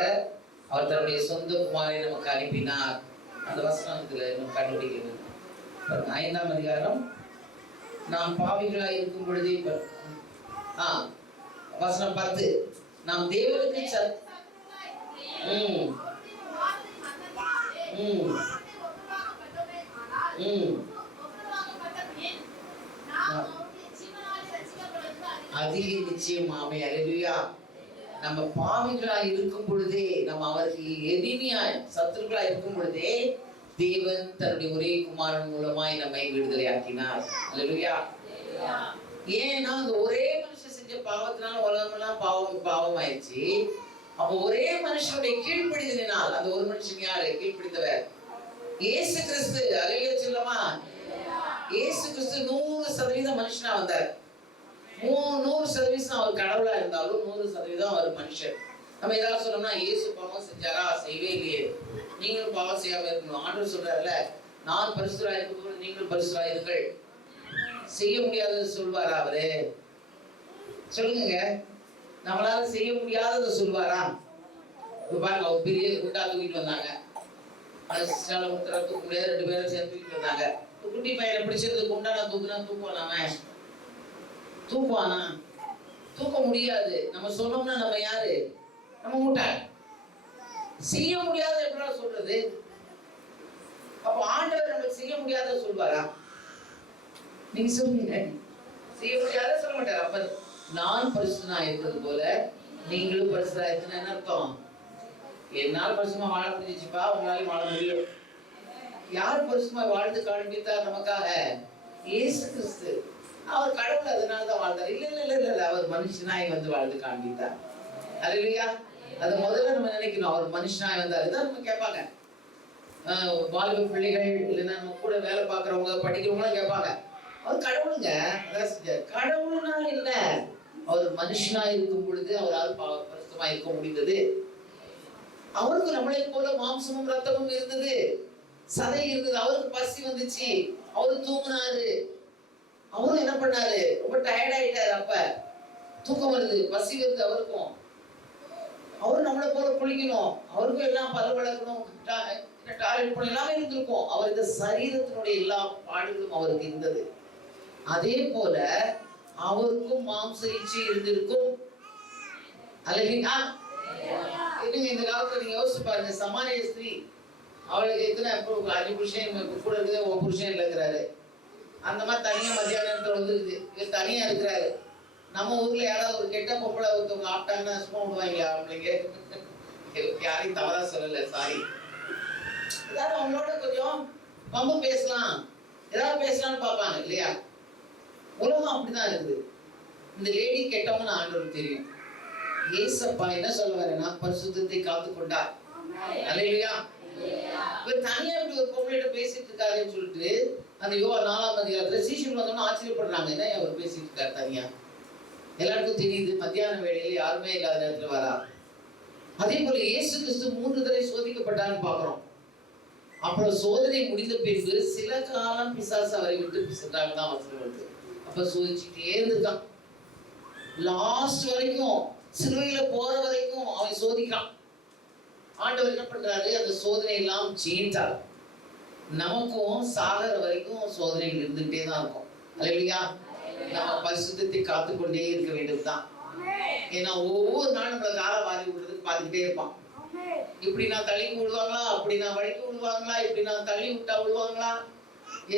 அவர் தன்னுடைய சொந்த குமாரை நமக்கு அனுப்பினார். அந்த வசனத்துல நம்ம கண்டுபிடிக்கிறது 5ஆம் அதிகாரம். நாம் பாவிகளாய் இருக்கும் பொழுதே வசனம் 10, நாம் தேவனுக்கு அதிக நிச்சயமாமே. அல்லேலூயா. நம்ம பாவிகளா இருக்கும் பொழுதே, நம்ம அவருக்கு எதிரியா சத்துருக்களா இருக்கும் பொழுதே தேவன் தன்னுடைய ஒரே குமாரன் மூலமாய் நம்மை விடுதலை ஆக்கினார். அல்லேலூயா. ஏன்னா அந்த ஒரே மனுஷன் செஞ்ச பாவத்தினால உலகமெல்லாம் பாவம் ஆயிடுச்சு. அப்போ ஒரே மனுஷனுடைய கீழ்ப்படிதலினால், அந்த ஒரு மனுஷன் யாரு கீழ்ப்படிந்தவர்? இயேசு கிறிஸ்து. அல்லேலூயா சொல்லமா. இயேசு கிறிஸ்து 100% மனுஷனா வந்தார். 100% அவர் கடவுளா இருந்தாலும் 100% அவர் மனுஷன். நம்ம ஏதாவது சொன்னோம்னா இயேசு பாவம் செஞ்சாரா? செய்யவே இல்லையே. நீங்களும் பாவம் செய்யாம இருக்கணும். ஆண்டவர் சொல்றாருல்ல, நான் பரிசுத்தரா இருக்கும்போது நீங்களும் பரிசுத்தரா இருங்கள். செய்ய முடியாதது சொல்வாரா அவரு? சொல்லுங்க. நம்மளால செய்ய முடியாததை சொல்வாரா? இப்ப பாருங்க, ஒரு பெரிய குண்டா தூக்கிட்டு வந்தாங்க. தூக்க முடியாது, 2 பேரும் சேர்ந்து தூக்கிட்டு வந்தாங்க. குட்டி பையனை பிடிச்சது குண்டான தூக்குவானா? தூக்க முடியாது. நம்ம சொன்னோம்னா நம்ம யாரு? நம்ம முட்டாள். செய்ய முடியாத எப்படா சொல்றது? அப்ப ஆண்டவர் நமக்கு செய்ய முடியாத சொல்வாரா? நீங்க சொல்லுங்க. செய்ய முடியாத சொல்ல மாட்டார். அப்ப நான் பரிசுத்தனா இருக்கிறது போல நீங்களும் பரிசுத்தா இருக்குன்னு என்ன அர்த்தம்? என்னால் பரிசுத்தமா வாழ முடிஞ்சுப்பா, உங்களால வாழ முடியும். யார் பரிசுத்தமா வாழ்ந்து காண்பித்தார் நமக்காக? இயேசு கிறிஸ்து. அவர் கடவுள், அதனாலதான் வாழ்ந்தார். இல்ல, அவர் மனுஷனாய் வந்து வாழ்ந்து காண்பித்தார். அல்லேலூயா. அது முதல்ல நம்ம நினைக்கணும், அவர் மனுஷனாய் வந்தார். இதான் நம்ம கேட்பாங்க வாலிப பிள்ளைகள், இல்லைன்னா நம்ம கூட வேலை பார்க்கறவங்க, படிக்கிறவங்களாம் கேட்பாங்க, அவர் கடவுளுங்க. அதான் செஞ்சார். கடவுள்னால இல்ல, அவர் மனுஷனா இருக்கும் பொழுது அவரால் பரிசுத்தமா இருக்க முடிந்தது. அவருக்கு நம்மளை போல மாம்சமும் ரத்தமும் இருந்தது, சதை இருந்தது. அவருக்கு பசி வந்துச்சு, அவரு தூங்கினாரு. அவரும் என்ன பண்ணாரு? ரொம்ப டயர்ட் ஆயிட்டாரு. அப்ப தூக்கம் வருது, பசி வருது அவருக்கும். அவரும் நம்மளை போல குளிக்கணும், அவருக்கும் எல்லாம் பல் வளர்க்கணும், டாய்லெட் போன எல்லாமே இருந்திருக்கும். அவர் இந்த சரீரத்தினுடைய எல்லா பாடுகளும் அவருக்கு இருந்தது. அதே போல அவருக்கும் மாம்ச இச்சை இருந்திருக்கும். அல்லேலூயா. என்னங்க இந்த காலத்துல நீங்க யோசிச்சு பாருங்க, சமாரிய ஸ்திரீ, அவளுக்கு எத்தனை 5 புருஷன் கூட இருக்குது, ஒரு புருஷன் இருக்கிறாரு. அந்த மாதிரி தனியா மத்தியான நேரத்துல வந்துருக்குது. இவர் தனியா இருக்கிறாரு. நம்ம ஊர்ல யாராவது ஒரு கெட்ட பொம்பளை ஒருத்தவங்க ஆப்டாங்கன்னா சும்மா விடுவாங்களா? அப்படிங்க யாரையும் தவறா சொல்லல, சாரி. ஏதாவது அவங்களோட கொஞ்சம் பம்பு பேசலாம், ஏதாவது பேசலாம்னு பார்ப்பாங்க இல்லையா? உலகம் அப்படிதான் இருக்குது. இந்த லேடி கெட்டவங்கன்னு ஆண்டவருக்கு தெரியும். ஏசப்பா என்ன சொல்ல வரேன்னா, பரிசுத்தத்தை காத்து கொண்டார். அல்லேலூயா. இவர் தனியா இப்படி ஒரு பொம்பளைகிட்ட பேசிட்டு இருக்காருன்னு சொல்லிட்டு அந்த யோவான் 4ஆம் அதிகாரத்துல சீஷர்கள் வந்தோம்னா ஆச்சரியப்படுறாங்க, என்ன அவர் பேசிட்டு இருக்காரு தனியா? எல்லாருக்கும் தெரியுது, மத்தியான வேளையில யாருமே இல்லாத நேரத்துல வரா. அதே போல இயேசு கிறிஸ்து 3 தடவை சோதிக்கப்பட்டான்னு பாக்குறோம். அப்புறம் சோதனை முடிந்த பின்பு சில காலம் பிசாசு அவரை விட்டு சென்றாங்க தான் வசனம் வருது. அப்ப சோதிச்சுட்டே இருந்திருக்கான். லாஸ்ட் வரைக்கும், சிலுவையில போற வரைக்கும் அவன் சோதிக்கிறான். ஆண்டவர் என்ன பண்றாரு? அந்த சோதனை எல்லாம் ஜெயித்தார். நமக்கும் சாகர வரைக்கும் சோதனைகள் இருந்துகிட்டே தான் இருக்கும். அல்லேலூயா. நம்ம பரிசுத்தத்தை காத்துக்கொண்டே இருக்க வேண்டும் தான். ஏன்னா ஒவ்வொரு நாளும் நம்மள கால வாரி விடுறதுக்கு பார்த்துக்கிட்டே இருப்பான். இப்படி நான் தள்ளி விடுவாங்களா, அப்படி நான் வழிக்கு விடுவாங்களா, இப்படி நான் தள்ளி விட்டா விடுவாங்களா,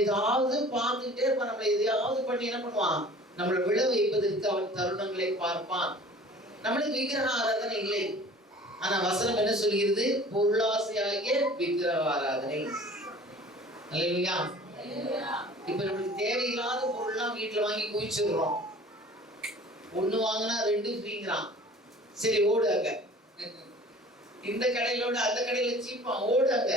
ஏதாவது பார்த்துக்கிட்டே இருப்பான். நம்மளை எதையாவது பண்ணி என்ன பண்ணுவான்? நம்மளை விழ வைப்பதற்கு அவன் தருணங்களை பார்ப்பான். நம்மளுக்கு விக்கிரக ஆராதனை இல்லை. ஆனா வசனம் என்ன சொல்கிறது? பொருளாசையாகிய விக்கிரக ஆராதனை. அல்லேலூயா. இப்ப நம்மளுக்கு தேவையில்லாத பொருள்லாம் வீட்டுல வாங்கி குவிச்சிடுறோம். 1 வாங்கினா 2 ஃப்ரீங்கிறான். சரி ஓடு அங்க, இந்த கடையில விட அந்த கடையில சீப்பா, ஓடு அங்க.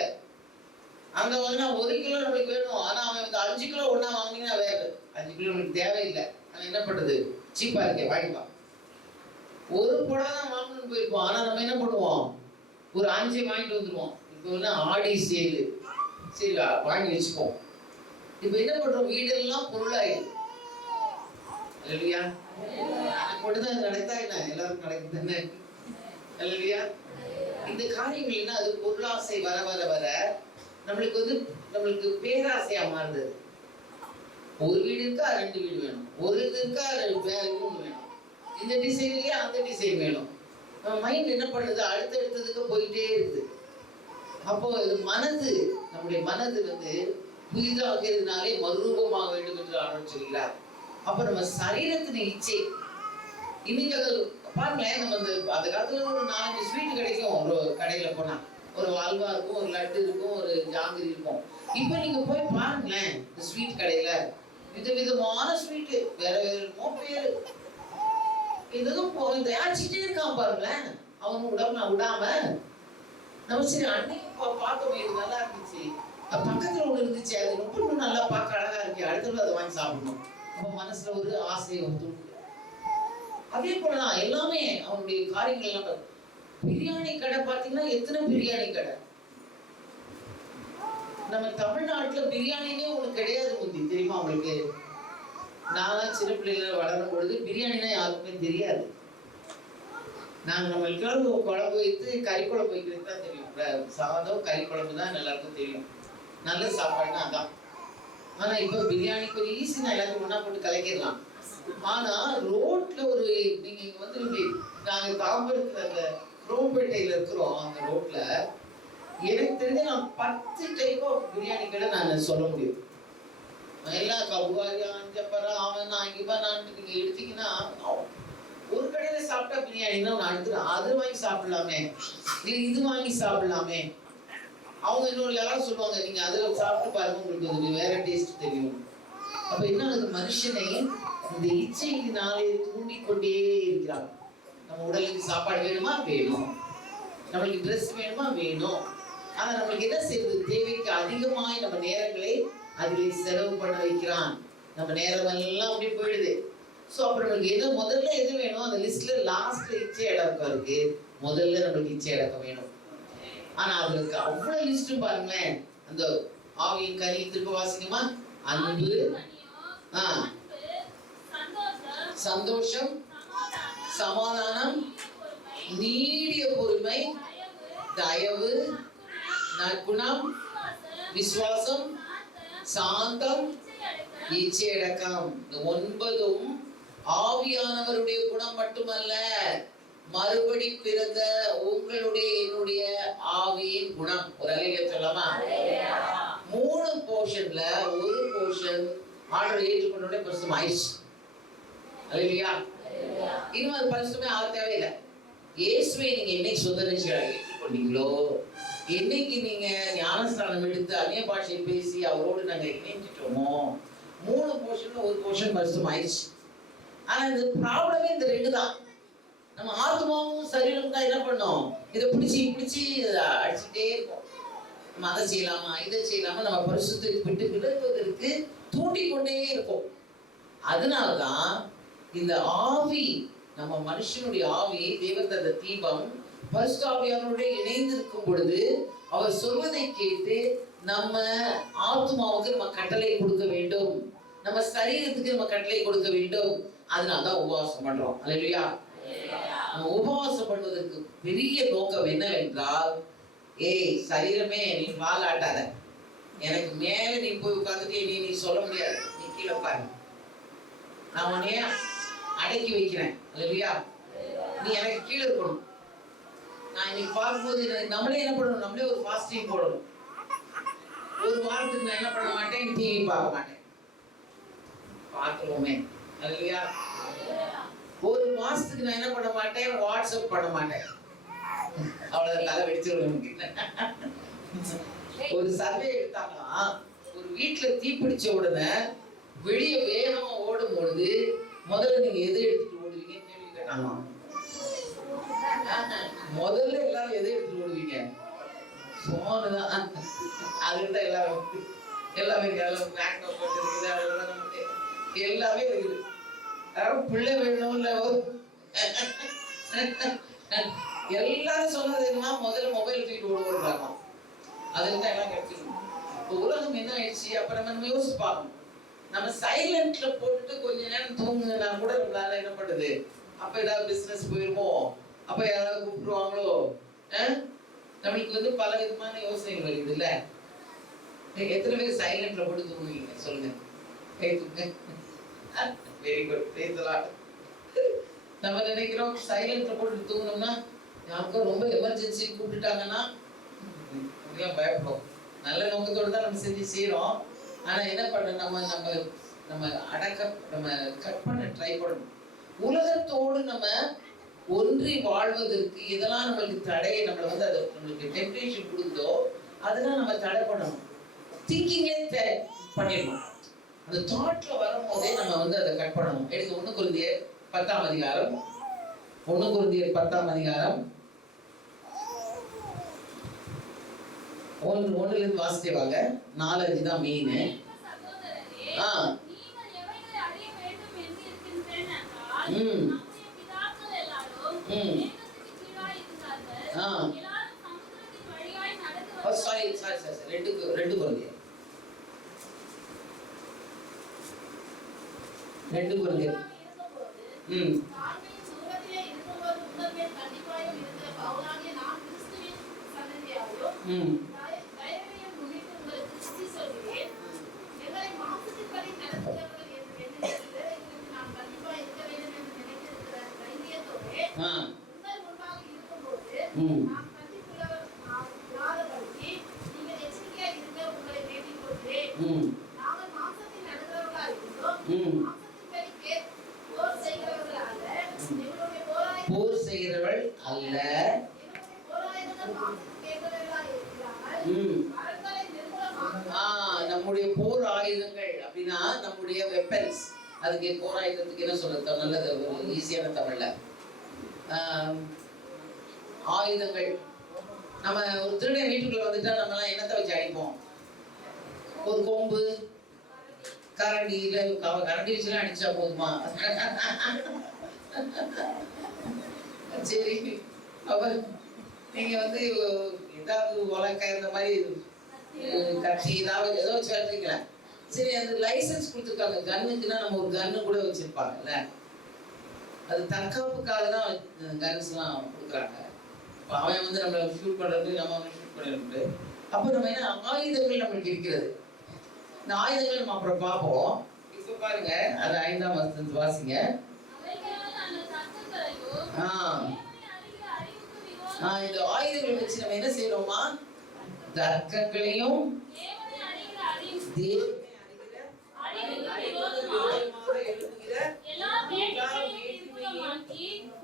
அங்க வாங்கினா 1 கிலோ நம்மளுக்கு வேணும், ஆனா அவன் 5 கிலோ ஒண்ணா வாங்கினா வேற 5 கிலோ நம்மளுக்கு தேவையில்லை. ஆனா என்ன பண்றது? சீப்பா இருக்கே வாங்கிக்கலாம். ஒரு புடவை தான் வாங்கணும்னு போயிருப்போம், ஆனா நம்ம என்ன பண்ணுவோம்? ஒரு 5 வாங்கிட்டு வந்துருவோம். இப்போ ஆடி சேலு, சரி வாங்கி வச்சுப்போம். இப்ப என்ன பண்றோம்? வீடெல்லாம் பொருளாயிடும். அல்லேலூயா. மட்டும்தான் நடத்தா என்ன? எல்லாருக்கும் நடக்குது தானே? அல்லேலூயா. இந்த காரியங்கள் என்ன? அது பொருளாசை வர வர வர நம்மளுக்கு பேராசையா மாறுது. ஒரு வீடு இருக்கா 2 வீடு வேணும், ஒரு இது இருக்கா வேற இன்னொன்று வேணும், இந்த டிசைன் இல்லையா அந்த டிசைன் வேணும். நம்ம மைண்ட் என்ன பண்ணுது? அடுத்தடுத்ததுக்கு போயிட்டே இருக்குது. அப்போ மனது, நம்முடைய மனது புதிதாகிறதுனாலே மறுரூபமாக வேண்டும் என்று ஆண்டவர் சொல்கிறார். அப்ப நம்ம சரீரத்தின் இச்சை, இன்னைக்கு அது பாருங்களேன், நம்ம அந்த காலத்துல ஒரு 4 ஸ்வீட் கிடைக்கும் ஒரு கடையில போனா. ஒரு அல்வா இருக்கும், ஒரு லட்டு இருக்கும், ஒரு ஜாங்கிரி இருக்கும். இப்ப நீங்க போய் பாருங்களேன், இந்த ஸ்வீட் கடையில விதவிதமான ஸ்வீட்டு, வேற வேற பேரு எதுவும் தயாரிச்சுட்டே இருக்கான் பாருங்களேன். அவன் விடாம நம்ம சரி அன்னைக்கு பார்த்தோம், இது நல்லா இருந்துச்சு, பக்கத்துல ஒண்ணு இருந்துச்சு, அது ரொம்ப இன்னும் நல்லா பார்க்க அழகா இருக்கு, அடுத்தது அதை வாங்கி சாப்பிடணும். அப்ப மனசுல ஒரு ஆசையை தூண்டு. அதே போலதான் எல்லாமே அவனுடைய காரியங்கள் எல்லாம். பிரியாணி கடை பாத்தீங்கன்னா எத்தனை பிரியாணி கடை நம்ம தமிழ்நாட்டுல. பிரியாணினே ஒண்ணு கிடையாது முந்தி, தெரியுமா உங்களுக்கு? நான் சின்ன பிள்ளைல வளரும் பொழுது பிரியாணினா யாருக்குமே தெரியாது. நாங்க நம்மளுக்கு குழம்பு வைத்து கறி குழம்பு வைக்கிறது தான் தெரியும். சாதம் கறி குழம்பு தான் எல்லாருக்கும் தெரியும். நல்ல சாப்பாடுனா அதான். ஆனா இப்ப பிரியாணி கொஞ்சம் ஈஸி, நான் எல்லாத்தையும் ஒண்ணா போட்டு கலக்கிடலாம். ஆனா ரோட்ல ஒரு நீங்க இங்க வந்து நாங்க தாம்பரத்துல அந்த ரோம்பேட்டையில இருக்கிறோம், அந்த ரோட்ல எனக்கு தெரிஞ்ச நான் 10 டைப் ஆஃப் பிரியாணி கடை நான் சொல்ல முடியும். எல்லாம் கவுவாரி, அஞ்சப்பரா, அவன் நான் நீங்க எடுத்தீங்கன்னா ஒரு கடையில சாப்பிட்டா பிரியாணின்னா நான் அடுத்து அது வாங்கி சாப்பிடலாமே, இது வாங்கி சாப்பிடலாமே. அவங்க இன்னொரு யாராவது சொல்லுவாங்க, நீங்க அதுல சாப்பிட்டு பாருங்க, உங்களுக்கு அது வேற டேஸ்ட் தெரியும். அப்ப என்ன ஆகுது, மனுஷனை இந்த இச்சையினாலே தூண்டிக்கொண்டே இருக்கிறாங்க. நம்ம உடலுக்கு சாப்பாடு வேணுமா, வேணும். நம்மளுக்கு ட்ரெஸ் வேணுமா, வேணும். ஆனா நம்மளுக்கு என்ன செய்யுது, தேவைக்கு அதிகமாய் நம்ம நேரங்களை அதிலே செலவு பண்ண வைக்கிறான். நம்ம நேரம் எல்லாம் அப்படி போயிடுது. ஸோ அப்புறம் நம்மளுக்கு எது முதல்ல எது வேணும், அந்த லிஸ்ட்ல லாஸ்ட்ல இச்சை அடக்கம் இருக்கு. முதல்ல நம்மளுக்கு இச்சை அடக்கம் வேணும். ஆனா அதுக்கு அவ்வளவு லிஸ்ட் பாருங்களேன். அந்த ஆவியின் கனி திரும்ப வாசிக்குமா, அன்பு, சந்தோஷம், சமாதானம், நீடிய பொறுமை, தயவு, நற்குணம், விசுவாசம், சாந்தம், இச்சையடக்கம். இந்த 9ம் ஆவியானவருடைய குணம் மட்டுமல்ல, மறுபடி பிறந்த உங்களுடைய என்னுடைய ஆவியின் குணம். ஒரு அல்லேலூயா சொல்லலாமா? 3 போர்ஷன்ல ஒரு போர்ஷன் ஆர்டர் ஏற்றுக்கொண்டோட பரிசுத்தம் ஆயிடுச்சு. அல்லேலூயா. இன்னும் அது பரிசுத்தமே ஆக தேவையில்லை. இயேசுவை நீங்க என்னைக்கு சுதந்திரீச்சையாக ஏற்றுக்கொண்டீங்களோ, என்னைக்கு நீங்க ஞானஸ்தானம் எடுத்து அந்நிய பாஷையை பேசி அவரோடு நாங்க இணைஞ்சிட்டோமோ, 3 போர்ஷன்ல ஒரு போர்ஷன் பரிசுத்தம் ஆயிடுச்சு. ஆனா இந்த ப்ராப்ளமே இந்த 2 தான். நம்ம ஆத்மாவும் சரீரம் தான் என்ன பண்ணோம், இதை பிடிச்சி அடிச்சுட்டே இருக்கோம். நம்ம அதை செய்யலாமா, இதை செய்யலாமா, நம்ம பரிசுத்தத்தை விட்டு விலகுவதற்கு தூண்டிக்கொண்டே இருக்கும். அதனாலதான் இந்த ஆவி, நம்ம மனுஷனுடைய ஆவி, தேவன் தந்த தீபம் பரிசுத்த ஆவியானவரோடு இணைந்திருக்கும் பொழுது அவர் சொல்வதை கேட்டு நம்ம ஆத்மாவுக்கு நம்ம கட்டளை கொடுக்க வேண்டும், நம்ம சரீரத்துக்கு நம்ம கட்டளை கொடுக்க வேண்டும். அதனாலதான் உபவாசம் பண்றோம். அல்லேலூயா. நம்ம உபவாசம் பண்ணுவதற்கு பெரிய நோக்கம் என்னவென்றால், ஏய் சரீரமே நீ வாலாட்டாத, எனக்கு மேல நீ போய் உட்கார்ந்துட்டு நீ சொல்ல முடியாது, நீ கீழே பாரு, நான் உன்னைய அடக்கி வைக்கிறேன். அல்லேலூயா. நீ எனக்கு கீழே இருக்கணும். நான் இன்னைக்கு பார்க்கும்போது நம்மளே என்ன பண்ணணும், நம்மளே ஒரு ஃபாஸ்டிங் போடணும். ஒரு வாரத்துக்கு நான் என்ன பண்ண மாட்டேன், டிவி பார்க்க மாட்டேன். பார்த்துருவோமே. அல்லேலூயா. ஒரு மாசத்துக்கு நான் என்ன பண்ண மாட்டேன், வாட்ஸ்அப் பண்ண மாட்டேன். அவ்வளவு தலை வெடிச்சிருவேன். ஒரு சர்வே எடுத்தாங்கன்னா, ஒரு வீட்டுல தீப்பிடிச்ச உடனே வெளியே வேகமா ஓடும் பொழுது முதல்ல நீங்க எதை எடுத்துட்டு ஓடுவீங்க கேள்வி கேட்டாங்க. முதல்ல எல்லாரும் எதை எடுத்துட்டு ஓடுவீங்க, போனுதான். அதுதான் எல்லாமே எல்லாமே இருக்குது. பிள்ளை வேணும் இல்ல, எல்லாரும் சொன்னது என்ன, முதல்ல மொபைல் தூக்கிட்டு ஓடுவாங்க. அதுக்கு தான் எல்லாம் கிடைச்சிடும். உலகம் என்ன ஆயிடுச்சு, அப்ப நம்ம யோசிச்சு பார்க்கணும். நம்ம சைலண்ட்ல போட்டுட்டு கொஞ்ச நேரம் தூங்குனா கூட நம்மளால என்ன பண்ணுது, அப்ப ஏதாவது பிசினஸ் போயிருமோ, அப்ப யாராவது கூப்பிடுவாங்களோ, நம்மளுக்கு பல விதமான யோசனைகள் வருது இல்ல. எத்தனை பேர் சைலண்ட்ல போட்டு தூங்குவீங்க சொல்லுங்க. Very good. நம்ம நினைக்கிறோம் சைலண்ட்ல போட்டு தூங்கணும்னா, யாருக்கும் ரொம்ப எமர்ஜென்சி கூப்பிட்டுட்டாங்கன்னா பயப்படும். நல்ல நோக்கத்தோடு தான் நம்ம செஞ்சு செய்யறோம். ஆனா என்ன பண்ண, நம்ம நம்ம நம்ம அடக்க நம்ம கட் பண்ண ட்ரை பண்ணணும். உலகத்தோடு நம்ம ஒன்றி வாழ்வதற்கு இதெல்லாம் நம்மளுக்கு தடையை நம்மளை வந்து அதை நம்மளுக்கு டெம்ப்டேஷன் கொடுத்தோ அதெல்லாம் நம்ம தடை பண்ணணும். திங்கிங்கே பண்ணிடணும். அந்த தாட்ல வரும்போதே நம்ம வந்து அதை கட் பண்ணணும். எடுத்து 1 கொரிந்தியர் 10ஆம் அதிகாரம் 1 கொரிந்தியர் 10ஆம் அதிகாரம் 1 இருந்து வாசிட்டே வாங்க. 4-5 தான் மெயின். சாரி 2 கொரிந்தியர் 2 கொரிந்தியர் போர் செய்கிறவள் அல்ல. நம்முடைய போர் ஆயுதங்கள் அப்படின்னா நம்முடைய வெப்பன்ஸ். அதுக்கு போர் ஆயுதத்துக்கு என்ன சொல்றது நல்லது ஈஸியான தமிழ்ல? ஆயுதங்கள். நம்ம ஒரு திருடன் வீட்டுக்குள்ள வந்துட்டா நம்ம எல்லாம் என்னத்தை வச்சு அடிப்போம்? ஒரு கொம்பு, கரண்டி. கரண்டி வச்சுலாம் அடிச்சா போதுமா? சரி, அப்புறம் நீங்க வந்து ஏதாவது உலக்க இந்த மாதிரி கட்சி ஏதாவது ஏதோ வச்சு வளர்த்துறீங்களா? சரி, அந்த லைசன்ஸ் கொடுத்துருக்காங்க கன்னுக்குன்னா. நம்ம ஒரு கன்னு கூட வச்சிருப்பாங்கல்ல, அது தற்காப்புக்காக தான் கன்ஸ்லாம் கொடுக்குறாங்க. இப்போ அவன் வந்து நம்மளை ஷூட் பண்ணுறது, நம்ம அவனை ஷூட் பண்ணிட்டு, அப்போ நம்ம என்ன ஆயுதங்கள் நம்மளுக்கு இருக்கிறது. இந்த ஆயுதங்கள் நம்ம அப்புறம் பார்ப்போம். இப்போ பாருங்க, அது 5ஆம் வசனத்தை வாசிங்க. இந்த ஆயுதங்களை வச்சு நம்ம என்ன செய்யறோமா? தர்க்கங்களையும்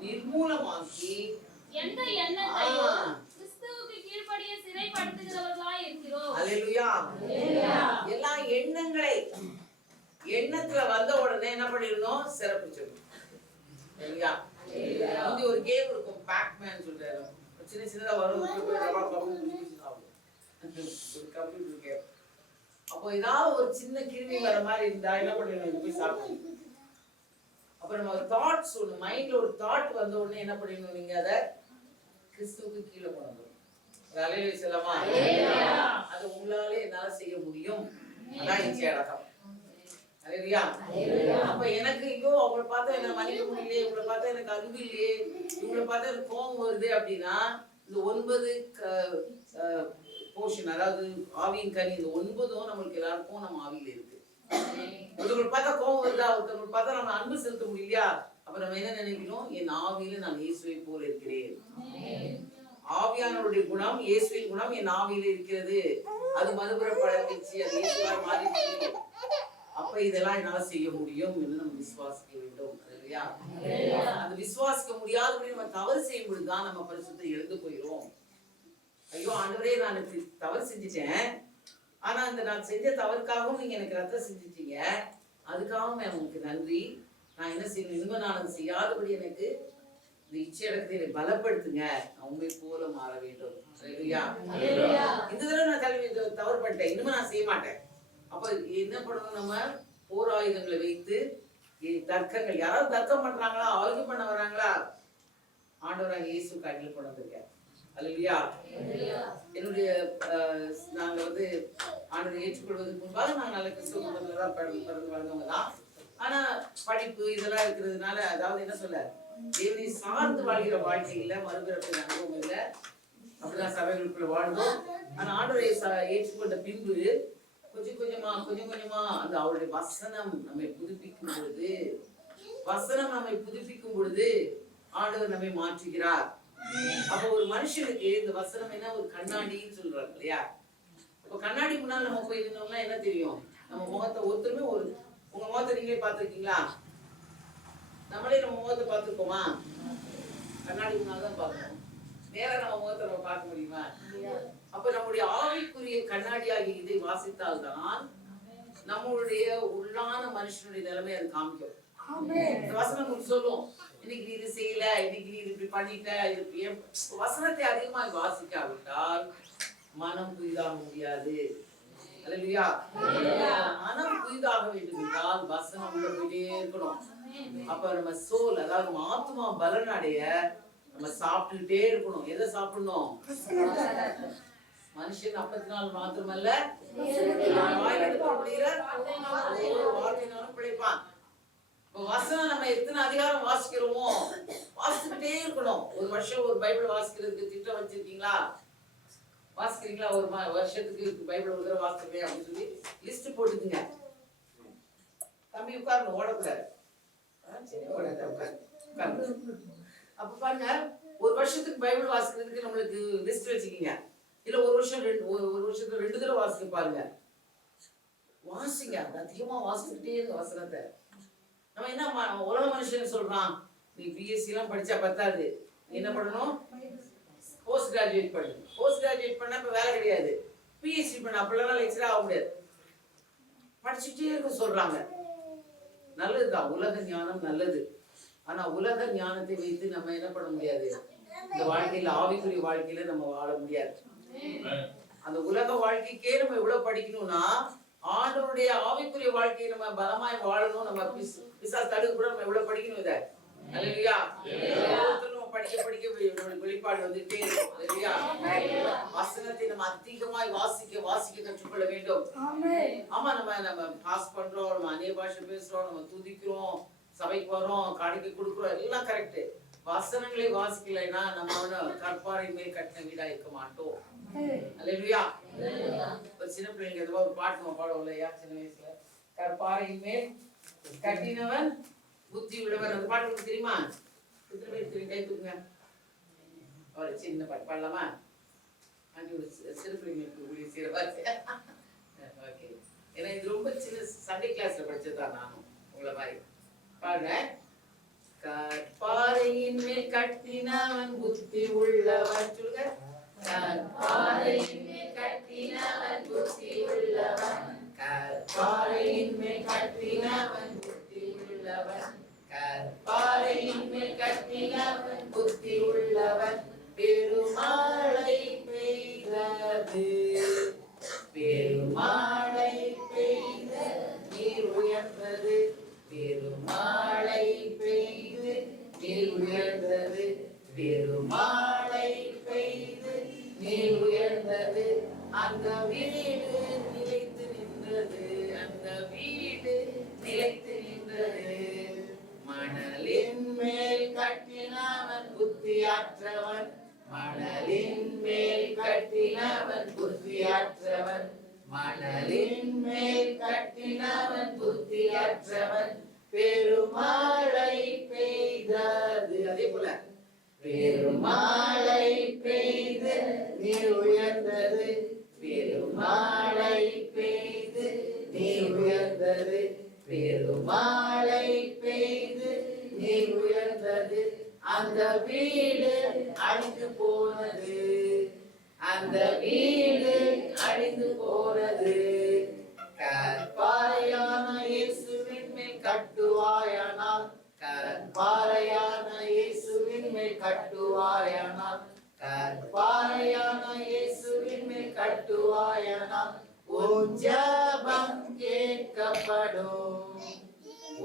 நிர்மூலமாக்கி எந்த எண்ணத்தையும் கிறிஸ்துவுக்கு கீழ்ப்படிய சிறைப்படுத்துகிறவர்களாய் இருக்கிறோம். அல்லேலூயா. எல்லா எண்ணத்துல வந்த உடனே என்ன பண்ணிடணும்? சிறப்பிச்சிடணும். இல்லையா? இங்க ஒரு கேம் இருக்கும், பேக்மேன் சொல்றாரு. சின்னதா வரும், கம்ப்யூட்டர் கேம். அப்போ ஏதாவது ஒரு சின்ன கிருமி வர மாதிரி இருந்தா என்ன பண்ணிடணும்? போய் சாப்பிடணும். அப்புறம் நம்ம தாட்ஸ் ஒன்று மைண்ட்ல ஒரு தாட் வந்த உடனே என்ன பண்ணிடணும்? நீங்க அதை கிறிஸ்துவுக்கு கீழே கொண்டு வரணும். அலையிலே செல்லமா? அது உங்களாலே என்னால செய்ய முடியும். அதான் இச்சை அடக்கம். அல்லேலூயா. அப்ப எனக்கு ஐயோ அவங்களை பார்த்தா என்ன மன்னிக்க முடியலையே, இவங்களை பார்த்தா எனக்கு அன்பு இல்லையே, இவங்களை பார்த்தா எனக்கு கோபம் வருது அப்படின்னா இந்த 9 போர்ஷன், அதாவது ஆவியின் கனி, இந்த 9ம் நம்மளுக்கு எல்லாருக்கும் நம்ம ஆவியில இருக்கு. ஒருத்தவங்களை பார்த்தா கோபம் வருதா, ஒருத்தவங்களை பார்த்தா நம்ம அன்பு செலுத்த முடியலையா, அப்ப நம்ம என்ன நினைக்கணும்? என் ஆவியில நான் இயேசுவை போல இருக்கிறேன். ஆவியானவருடைய குணம், இயேசுவின் குணம் என் ஆவியில இருக்கிறது. அது மறுபுறம் பழகிச்சு, அது இயேசுவாய் மாறிடுச்சு. அப்ப இதெல்லாம் என்னால செய்ய முடியும் என்று நம்ம விசுவாசிக்க வேண்டும். இல்லையா? அந்த விசுவாசிக்க முடியாதபடி நம்ம தவறு செய்யும் பொழுதுதான் நம்ம பரிசுத்தத்தை இழந்து போயிடும். ஐயோ ஆண்டவரே, நான் தவறு செஞ்சுட்டேன், ஆனா அந்த நான் செஞ்ச தவறுக்காகவும் நீங்க எனக்கு ரத்தம் செஞ்சுட்டீங்க, அதுக்காகவும் எனக்கு நன்றி. நான் என்ன செய்யணும்? இனிமே நான் அதை செய்யாதபடி எனக்கு இந்த இச்சை அடக்கத்தை என்னை பலப்படுத்துங்க. நான் உண்மை போல மாற வேண்டும். இல்லையா? இந்த தடவை நான் தவறு பண்ணிட்டேன், இனிமே நான் செய்ய மாட்டேன். அப்ப என்ன பண்ணணும்? நம்ம போர் ஆயுதங்களை வைத்து தர்க்கங்கள், யாராவது தர்க்கம் பண்றாங்களா, ஆய்வு பண்ண வராங்களா, ஆண்டவராக இயேசு கையில் கொண்டு வந்திருக்கேன். அல்லேலூயா. என்னுடைய நாங்க வந்து ஆண்டவரை ஏற்றுக்கொள்வதற்கு முன்பாக நாங்க நல்ல கிறிஸ்துவ குடும்பத்துல தான் பிறந்து வளர்ந்தவங்க தான். ஆனா படிப்பு இதெல்லாம் இருக்கிறதுனால, அதாவது என்ன சொல்ல, தேவனை சார்ந்து வாழ்கிற வாழ்க்கை இல்ல, மறுபிறப்பின் அனுபவம் இல்லை. அப்படிதான் சபைகளுக்குள்ள வாழ்ந்தோம். ஆனா ஆண்டவரை ஏற்றுக்கொண்ட பின்பு கொஞ்சம் கொஞ்சமா அந்த அவருடைய வசனம் நம்மை புதுப்பிக்கும் பொழுது ஆண்டவர் நம்மை மாற்றுகிறார். அப்ப ஒரு மனுஷனுக்கு இந்த வசனம் என்ன? ஒரு கண்ணாடின்னு சொல்றாங்க இல்லையா? இப்ப கண்ணாடி முன்னால் நம்ம போய் இருந்தோம்னா என்ன தெரியும்? நம்ம முகத்தை ஒருத்தருமே உங்க முகத்தை நீங்களே பார்த்திருக்கீங்களா? நம்மளே நம்ம முகத்தை பார்த்துருக்கோமா? கண்ணாடி முன்னால் தான் பார்க்கணும். நேரா நம்ம முகத்தை நம்ம பார்க்க முடியுமா? அப்ப நம்முடைய ஆவிக்குரிய கண்ணாடியாகி இதை வாசித்தால்தான் நம்மளுடைய உள்ளான மனுஷனுடைய நிலைமை அது காமிக்கும். இந்த வசனம் உங்களுக்கு சொல்லும், இன்னைக்கு நீ இது செய்யல, இன்னைக்கு நீ இப்படி பண்ணிட்ட. இது வசனத்தை அதிகமாக வாசிக்காவிட்டால் மனம் புதிதாக முடியாது. அல்லேலூயா. மனம் புதிதாக வேண்டும் என்றால் வசனம் உள்ள போயிட்டே இருக்கணும். அப்ப நம்ம சோல், அதாவது நம்ம ஆத்மா பலன் அடைய நம்ம சாப்பிட்டுட்டே இருக்கணும். எதை சாப்பிடணும்? மனுஷன் அப்பத்தினால் மாத்திரமல்ல வார்த்தையினாலும் பிழைப்பான். இப்ப வசனம் நம்ம எத்தனை அதிகாரம் வாசிக்கிறோமோ வாசிச்சுக்கிட்டே இருக்கணும். ஒரு வருஷம் ஒரு பைபிள் வாசிக்கிறதுக்கு திட்டம் வச்சிருக்கீங்களா? வாசிக்கிறீங்களா? ஒரு வருஷத்துக்கு பைபிள் ஒரு தடவை வாசிக்கிறேன் அப்படின்னு சொல்லி லிஸ்ட் போட்டுக்குங்க. தம்பி உட்காரணும், ஓடக்கூடாது. அப்ப பாருங்க, ஒரு வருஷத்துக்கு பைபிள் வாசிக்கிறதுக்கு நம்மளுக்கு லிஸ்ட் வச்சுக்கீங்க. இல்ல ஒரு வருஷத்துல 2 தடவை வாசிக்க பாருங்க. வாசிங்க, அதிகமா வாசிக்கிட்டே இருக்க வசனத்தை. நம்ம என்ன உலக மனுஷன் சொல்றான், நீ பிஎஸ்சி எல்லாம் படிச்சா பத்தாது, என்ன பண்ணணும்? போஸ்ட் கிராஜுவேட் பண்ணு. போஸ்ட் கிராஜுவேட் பண்ணா இப்ப வேலை கிடையாது. பிஎஸ்சி பண்ண அப்படிலாம் லெக்சரா ஆக முடியாது. படிச்சுட்டே இருக்க சொல்றாங்க. நல்லதுதான், உலக ஞானம் நல்லது. ஆனா உலக ஞானத்தை வைத்து நம்ம என்ன பண்ண முடியாது? இந்த வாழ்க்கையில, ஆவிக்குரிய வாழ்க்கையில நம்ம வாழ முடியாது. அந்த உலக வாழ்க்கைக்கே நம்ம எவ்வளவு படிக்கணும்னா, ஆண்டவருடைய ஆவிக்குரிய வாழ்க்கையை நம்ம பலமாய் வாழணும். நம்ம பிசாசு தடுக்க கூட நம்ம எவ்வளவு படிக்கணும் இதை. அல்லேலூயா. படிக்க வெளிப்பாடு வந்துட்டே இருக்கும். அல்லேலூயா. வசனத்தை நம்ம அதிகமாய் வாசிக்க கற்றுக்கொள்ள வேண்டும். ஆமா, நம்ம பாஸ் பண்றோம், நம்ம அந்நிய பாஷை பேசுறோம், நம்ம துதிக்கிறோம், சபைக்கு வரோம், காணிக்கை கொடுக்குறோம், எல்லாம் கரெக்ட். வசனங்களை வாசிக்கலைன்னா நம்ம கற்பாறை மேல் கட்டின வீடா இருக்க மாட்டோம். அல்லேலூயா. ஒரு சின்ன பிள்ளைங்க ஏதோ ஒரு பாட்டு நம்ம பாடுவோம் இல்லையா சின்ன வயசுல, கற்பாறையின் மேல் கட்டினவன் புத்தி உள்ளவன். அந்த பாட்டு உங்களுக்கு தெரியுமா? கை தூக்குங்க. ஒரு சின்ன பாட்டு பாடலாமா? அங்கே ஒரு சிறு பிள்ளைங்களுக்கு சிறப்பாச்சு. ஓகே, ஏன்னா இது ரொம்ப சின்ன சண்டே கிளாஸ்ல படிச்சதுதான். நானும் உங்களை மாதிரி பாடுறேன். கற்பாறையின் மேல் கட்டினவன் புத்தி உள்ளவன். சொல்லுங்க. கற்பாறையின் மேல் கட்டினவன் புத்தி உள்ளவன். கற்பாறையின் மேல் கட்டினவன் புத்தி உள்ளவன். கற்பாறையின் மேல் கட்டினவன் புத்தி உள்ளவன். பெருமழை பெய்தது, பெருமழை பெய்த நீர் உயர்ந்தது. பெருமழை பெய்து நீர் உயர்ந்தது. பெருமழை பெய்து நீர் உயர்ந்தது. அந்த வீடு நிலைத்து நின்றது. அந்த வீடு நிலைத்து நின்றது. மணலின் மேல் கட்டினவன் புத்தியற்றவன். மணலின் மேல் கட்டினவன் புத்தியற்றவன். மணலின் மேல் கட்டினவன் புத்தியற்றவன். பெருமழை பெய்தது. அதே போல பெருமழை பெய்து நீர் உயர்ந்தது. பெருமழை பெய்து நீர் உயர்ந்தது. பெருமழை பெய்து நீர் உயர்ந்தது. அந்த வீடு அழிந்து போனது. அந்த வீடு அழிந்து போனது. கற்பாறையான இயேசுவின் மேல் கட்டுவாயானால். கற்பாறையான இயேசுவின் மேல் கட்டுவாயானால். கற்பாறையான இயேசுவின் மேல் கட்டுவாயானால். உன் ஜெபம் கேட்கப்படும்.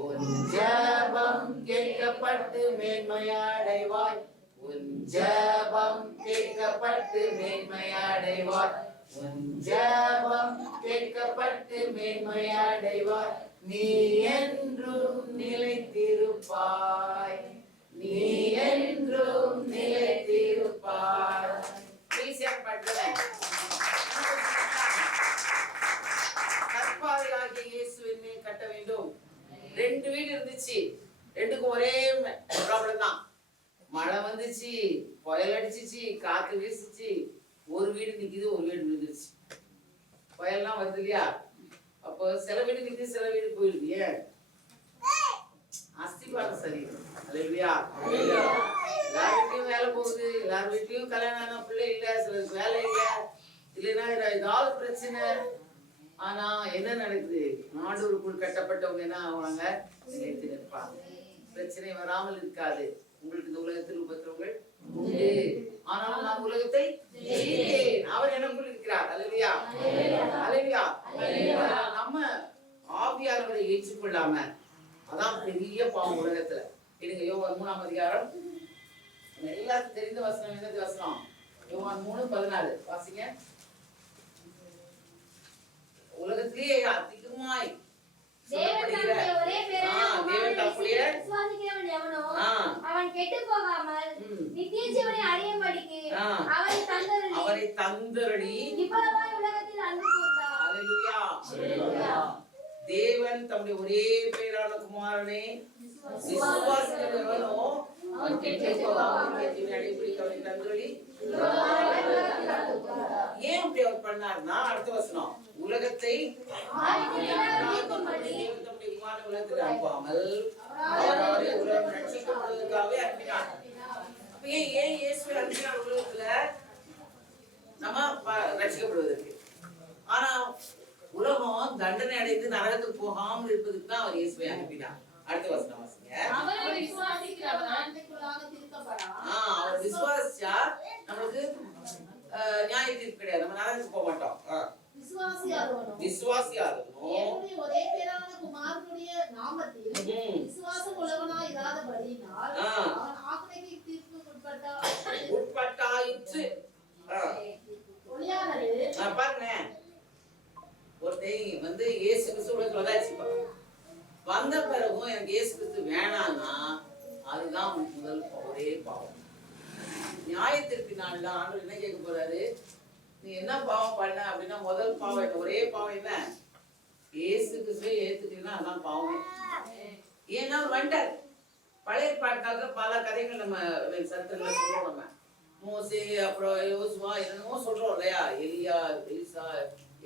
உன் ஜெபம் கேட்கப்பட்டு மேன்மையடைவாய். உன் ஜெபம் கேட்கப்பட்டு மேன்மையடைவாய். உன் ஜெபம் கேட்கப்பட்டு மேன்மையடைவாய். நீ என்றும் நிலைத்திருப்பாய். நீ என்றும் நிலைத்திருப்பாய். கற்பாறையாகிய இயேசுவின் மேல் கட்ட வேண்டும். 2 வீடு இருந்துச்சு. 2க்கும் ஒரே ப்ராப்ளம் தான். மழை வந்துச்சு, புயல் அடிச்சிச்சு, காத்து வீசிச்சு. ஒரு வீடு நிக்குது, ஒரு வீடு விழுந்துருச்சு. புயல்லாம் வருது இல்லையா? அப்போ சில வீடு நிக்குது, சில வீடு போயிடுது. ஏன்? அஸ்தி மகிழ்ச்சியான சரீரம். அல்லேலூயா. எல்லார் வீட்லயும் வேலை போகுது, எல்லார் வீட்லயும் கல்யாணம் ஆனா பிள்ளை இல்ல, சிலருக்கு வேலை இல்ல, இல்லைன்னா ஏதாவது பிரச்சனை. ஆனா என்ன நடக்குது? ஆண்டவருக்குள் கட்டப்பட்டவங்க என்ன ஆவாங்க? நிலைத்து நிற்பாங்க. பிரச்சனை வராமல் இருக்காது. உங்களுக்கு இந்த உலகத்தில் உபத்திரவங்கள் உண்டு, ஆனால் நான் உலகத்தை ஜெயித்தேன். அவர் எனக்குள் இருக்கிறார். அல்லேலூயா. அல்லேலூயா. நம்ம ஆவியானவரை ஏற்றுக்கொள்ளாம, அதான் பெரிய பாவம் உலகத்துல. இதுங்க யோவான் 3ஆம் அதிகாரம், எல்லாருக்கும் தெரிந்த வசனம். என்னது வசனம்? யோவான் 3:14 வாசிங்க. உலகத்திலேயே அதிகமாய் தேவன் தம்முடைய ஒரே பேரான குமாரனை விசுவாசிக்கிறவன் எவனோ அவன் கெட்டுப் போகாமல் நித்திய ஜீவனை அடையும்படிக்கு அவரை தந்தருளி இவ்வளவாய் உலகத்தில் அன்பு கூர்ந்தார். அல்லேலூயா. தேவன் தம்முடைய ஒரே பேரான குமாரனை விசுவாசிக்கிறவன் எவனோ அவன் கெட்டுப் போகாமல் நித்திய ஜீவனை அடையும்படிக்கு அவரை தந்தருளி. ஏன் அப்படி அவர் பண்ணார்னா, அடுத்த வசனம், உலகத்தை உலகத்தில் அனுப்பாமல் அவரை உலகம் ரட்சிக்கப்படுவதற்காகவே அனுப்பினார். அப்ப ஏன் இயேசுவை அனுப்பினார் உலகத்துல? நம்ம ரட்சிக்கப்படுவதற்கு. ஆனா உலகம் தண்டனை அடைந்து நரகத்துக்கு போகாமல் இருப்பதுக்கு தான் அவர் இயேசுவை அனுப்பினார். அடுத்த வசனம் வாசிங்க. அவரை விசுவாசிக்கிறவன் அவர் விசுவாசிச்சா நமக்கு நியாய தீர்ப்பு கிடையாது, நம்ம நரகத்துக்கு போக மாட்டோம். விசுவாசியாதவனோ ஒரே பேரான குமாரனுடைய நாமத்தில் விசுவாசம் உள்ளவனாய் இராதபடியினால் அவன் ஆக்கினைக்கு தீர்ப்புக்கு உட்பட்டாயிற்று. பாருங்க, ஒருத்தன் வந்து இயேசு கிறிஸ்து உலகத்துல வந்தாச்சு, வந்த பிறகும் எனக்கு இயேசு கிறிஸ்து வேணான்னா அதுதான் முதல் ஒரே பாவம். நியாயத்திற்கு நாள்ல ஆண்டவர் என்ன கேட்க போறாரு? நீ என்ன பாவம் பண்ண அப்படின்னா, முதல் பாவம் என்ன? ஒரே பாவம் என்ன? இயேசு கிறிஸ்துவை ஏத்துட்டீங்கன்னா அதான் பாவம். ஏன்னா வந்துட்டார். பழைய பாட்டுக்காக பல கதைகள் நம்ம சரித்திரங்களை சொல்றோம். நம்ம மோசே, அப்புறம் யோசுவா, என்னென்னமோ சொல்றோம் இல்லையா? எலியா, எலிசா,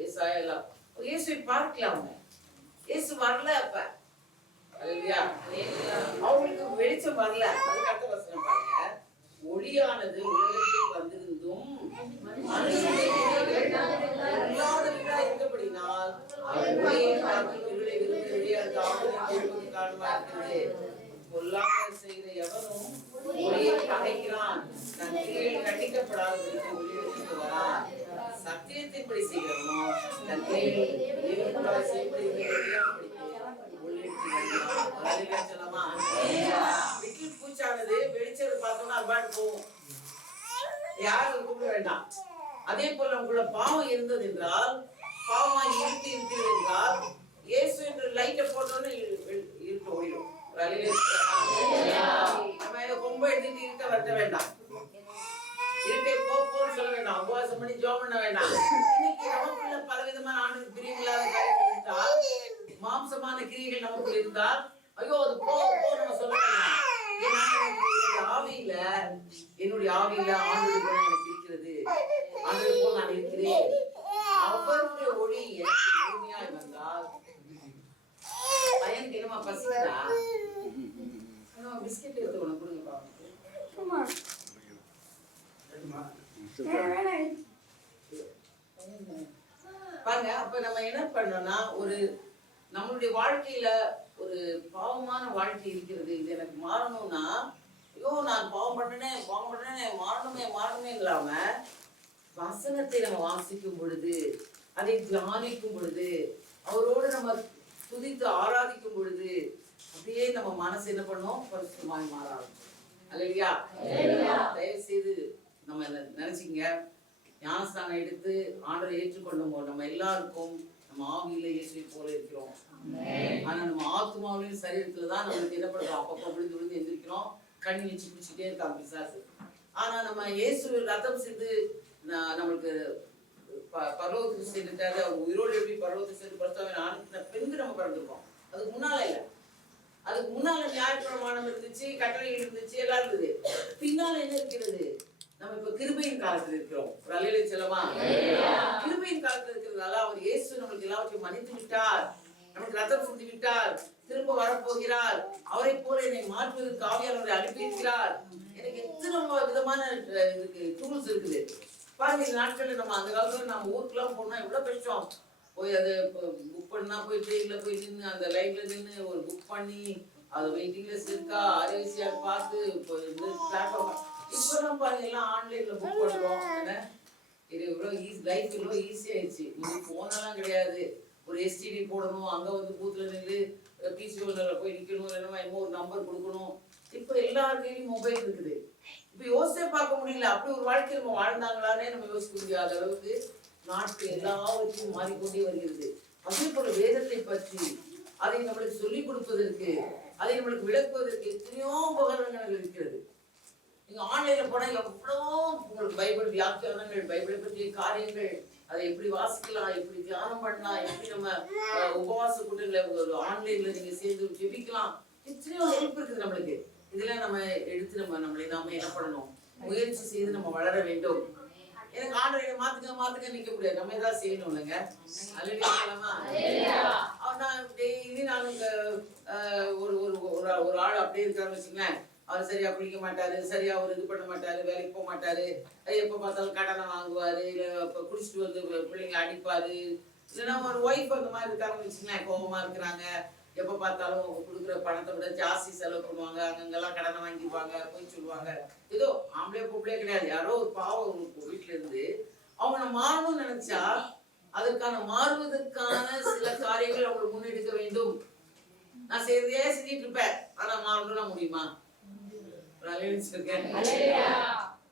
ஏசாயா எல்லாம். இயேசுவை பார்க்கலாம் அவங்க. இயேசு வரல அப்ப. இல்லையா? அவங்களுக்கு வெளிச்சம் வரல. அதுக்கு அடுத்த வசனம் பாருங்க. ஒளியானது உலகத்தில் வந்திருந்தும் இருந்தபடினால் பொல்லாமல் செய்கிற எவனும் ஒளியை பகைக்கிறான், தன் கிரியில் கண்டிக்கப்படாதபடிக்கு ஒளியிடத்துக்கு வரான். சத்தியத்தின்படி செய்கிறவனோ தன் கிரியில் பூச்சானது வெளிச்சது பார்த்தோம்னா அவ்வாறு போகும், யாரும் கூப்பிட வேண்டாம். அதே போல உங்களோட பாவம் இருந்தது என்றால், பாவமா இருட்டு இருக்கிறது என்றால், இயேசு என்று லைட்டை போட்டோன்னு இருட்டு ஓடிடும். நம்ம ரொம்ப எடுத்துட்டு இருக்க வரட்ட வேண்டாம், இருக்கை போன்னு சொல்ல வேண்டாம், உபவாசம் பண்ணி ஜெபம் பண்ண வேண்டாம். இன்னைக்கு நமக்குள்ள பலவிதமான ஆண்டு பிரியமில்லாத காரியங்கள் இருந்தால், மாம்சமான கிரியைகள் நமக்குள்ள இருந்தால், ஐயோ அது போ நம்ம சொல்ல வேண்டாம். ஆவியில என்னுடைய ஆவியில ஆண்டுடைய குணம் எனக்கு இருக்கிறது, ஆண்டு போல் நான் இருக்கிறேன். அவருடைய ஒளி எனக்கு முழுமையாய் வந்தால், பையனுக்கு என்னமா பசிக்குதா? பிஸ்கெட் எடுத்து உனக்கு கொடுங்க பாருங்க. அப்ப நம்ம என்ன பண்ணோம்னா, ஒரு நம்மளுடைய வாழ்க்கையில ஒரு பாவமான வாழ்க்கை இருக்கிறது, இது எனக்கு மாறணும்னா, ஐயோ நான் பாவம் பண்ணனே மாறணுமே இல்லாம வசனத்தை நம்ம வாசிக்கும் பொழுது, அதை தியானிக்கும் பொழுது, அவரோடு நம்ம துதித்து ஆராதிக்கும் பொழுது, அப்படியே நம்ம மனசு என்ன பண்ணோம்? பரிசுத்தமாய் மாற ஆரம்பிச்சோம். அல்லேலூயா. தயவு செய்து நம்ம நினைச்சிங்க, ஞானஸ்தானம் எடுத்து ஆண்டவரை ஏற்றுக்கொண்டோமோ நம்ம எல்லாருக்கும் நம்ம ஆவியில இயேசுவை போல இருக்கிறோம். ஆனா நம்ம ஆத்மாவிலும் சரீரத்துலதான் நம்மளுக்கு என்ன பண்றோம்? அப்பப்போ விழுந்து எந்திரிக்கிறோம், கண்ணி வச்சு குடிச்சுட்டே இருக்காங்க பிசாசு. ஆனா நம்ம இயேசு ரத்தம் சிந்து நம்மளுக்கு பரலோகத்துக்கு சென்றுட்டாரு. அவர் உயிரோடு எப்படி பரலோகத்துக்கு சென்று பரிசுத்தவான்கள் ஆனந்த பெண்கள் நம்ம பிறந்திருக்கோம். அதுக்கு முன்னால இல்ல, அதுக்கு முன்னால நியாயப்பிரமாணம் இருந்துச்சு, கட்டளைகள் இருந்துச்சு, எல்லாம் இருந்தது. பின்னால என்ன இருக்கிறது? நம்ம இப்ப கிருபையின் காலத்துல இருக்கிறோம். ஒரு அலையில செல்லமா கிருபையின் காலத்துல இருக்கிறதுனால அவர் இயேசு நம்மளுக்கு எல்லாவற்றையும் மன்னித்து விட்டார், நமக்கு ரத்தம் சிந்தி விட்டார், திரும்ப வரப்போகிறார். அவரை போல என்னை மாற்றுவதற்கு ஆவியானவரை அனுப்பியிருக்கிறார். எனக்கு எத்தனை விதமான டூல்ஸ் இருக்குது பாருங்க. இந்த நாட்கள்ல நம்ம அந்த காலத்துல நம்ம ஊருக்குலாம் போனா எவ்வளவு கஷ்டம். போய் அதை புக் பண்ணா போய் ட்ரெயின்ல போய் நின்று அந்த லைன்ல நின்று ஒரு புக் பண்ணி அது வெயிட்டிங் லிஸ்ட் இருக்கா RAC பார்த்து பிளாட்ஃபார்ம். இப்பதான் பாருங்க எல்லாம் ஆன்லைன்ல புக் பண்றோம். இது இவ்வளவு லைஃப் இவ்வளவு ஈஸி ஆயிடுச்சு. போனெல்லாம் கிடையாது. ஒரு STD போடணும், அங்க வந்து பூத்துல நின்று PCOல போய் நிக்கணும், இல்லைன்னா ஒரு நம்பர் கொடுக்கணும். இப்ப எல்லார் கையிலும் மொபைல் இருக்குது. இப்ப யோசிச்சே பார்க்க முடியல. அப்படி ஒரு வாழ்க்கை நம்ம வாழ்ந்தாங்களானே நம்ம யோசிக்க முடியாத அளவுக்கு நாட்டு எல்லாவற்றையும் மாறிக்கொண்டே வருகிறது. அதே போல வேதத்தை பற்றி அதை நம்மளுக்கு சொல்லிக் கொடுப்பதற்கு, அதை நம்மளுக்கு விளக்குவதற்கு எத்தனையோ உபகரணங்கள் இருக்கிறது. நீங்க ஆன்லைன்ல போனா எவ்வளோ உங்களுக்கு பைபிள் வியாக்கியானங்கள், பைபிளை பற்றிய காரியங்கள், அதை எப்படி வாசிக்கலாம், எப்படி தியானம் பண்ணலாம், எப்படி நம்ம உபவாச கூட்டங்களை ஆன்லைன்ல நீங்க சேர்ந்து ஜெபிக்கலாம், எத்தனையோ ஹெல்ப் இருக்குது நம்மளுக்கு. இதெல்லாம் நம்ம எடுத்து நம்மளை நாம என்ன பண்ணணும், முயற்சி செய்து நம்ம வளர வேண்டும். எனக்கு ஆன்லைன்ல மாத்துக்க நிக்க முடியாது, நம்ம ஏதாவது செய்யணும் இல்லைங்க. நான் டெய்லி நான் ஒரு ஆள் அப்படியே இருக்காருன்னு வச்சுங்களேன். அவர் சரியா குளிக்க மாட்டாரு, சரியா அவர் இது பண்ண மாட்டாரு, வேலைக்கு போக மாட்டாரு, எப்ப பார்த்தாலும் கடனை வாங்குவாரு, இல்ல குடிச்சிட்டு வந்து பிள்ளைங்க அடிப்பாரு, இல்லைன்னா ஒரு ஒய்ஃப் அந்த மாதிரி இருக்காருன்னு வச்சுங்களேன், கோபமா இருக்கிறாங்க, எப்ப பார்த்தாலும் கொடுக்குற பணத்தை விட ஜாஸ்தி செலவு பண்ணுவாங்க, அங்கெல்லாம் கடனை வாங்கிடுவாங்க, போய் சொல்லுவாங்க. ஏதோ ஆம்பளை பொம்பளே கிடையாது, யாரோ ஒரு பாவம் வீட்டுல இருந்து அவங்க மாறணும்னு நினைச்சா அதற்கான மாறுவதற்கான சில காரியங்கள் அவங்களுக்கு முன்னெடுக்க வேண்டும். நான் செய்யறதே செஞ்சிட்டு இருப்பேன், ஆனா மாறணும்னா முடியுமா?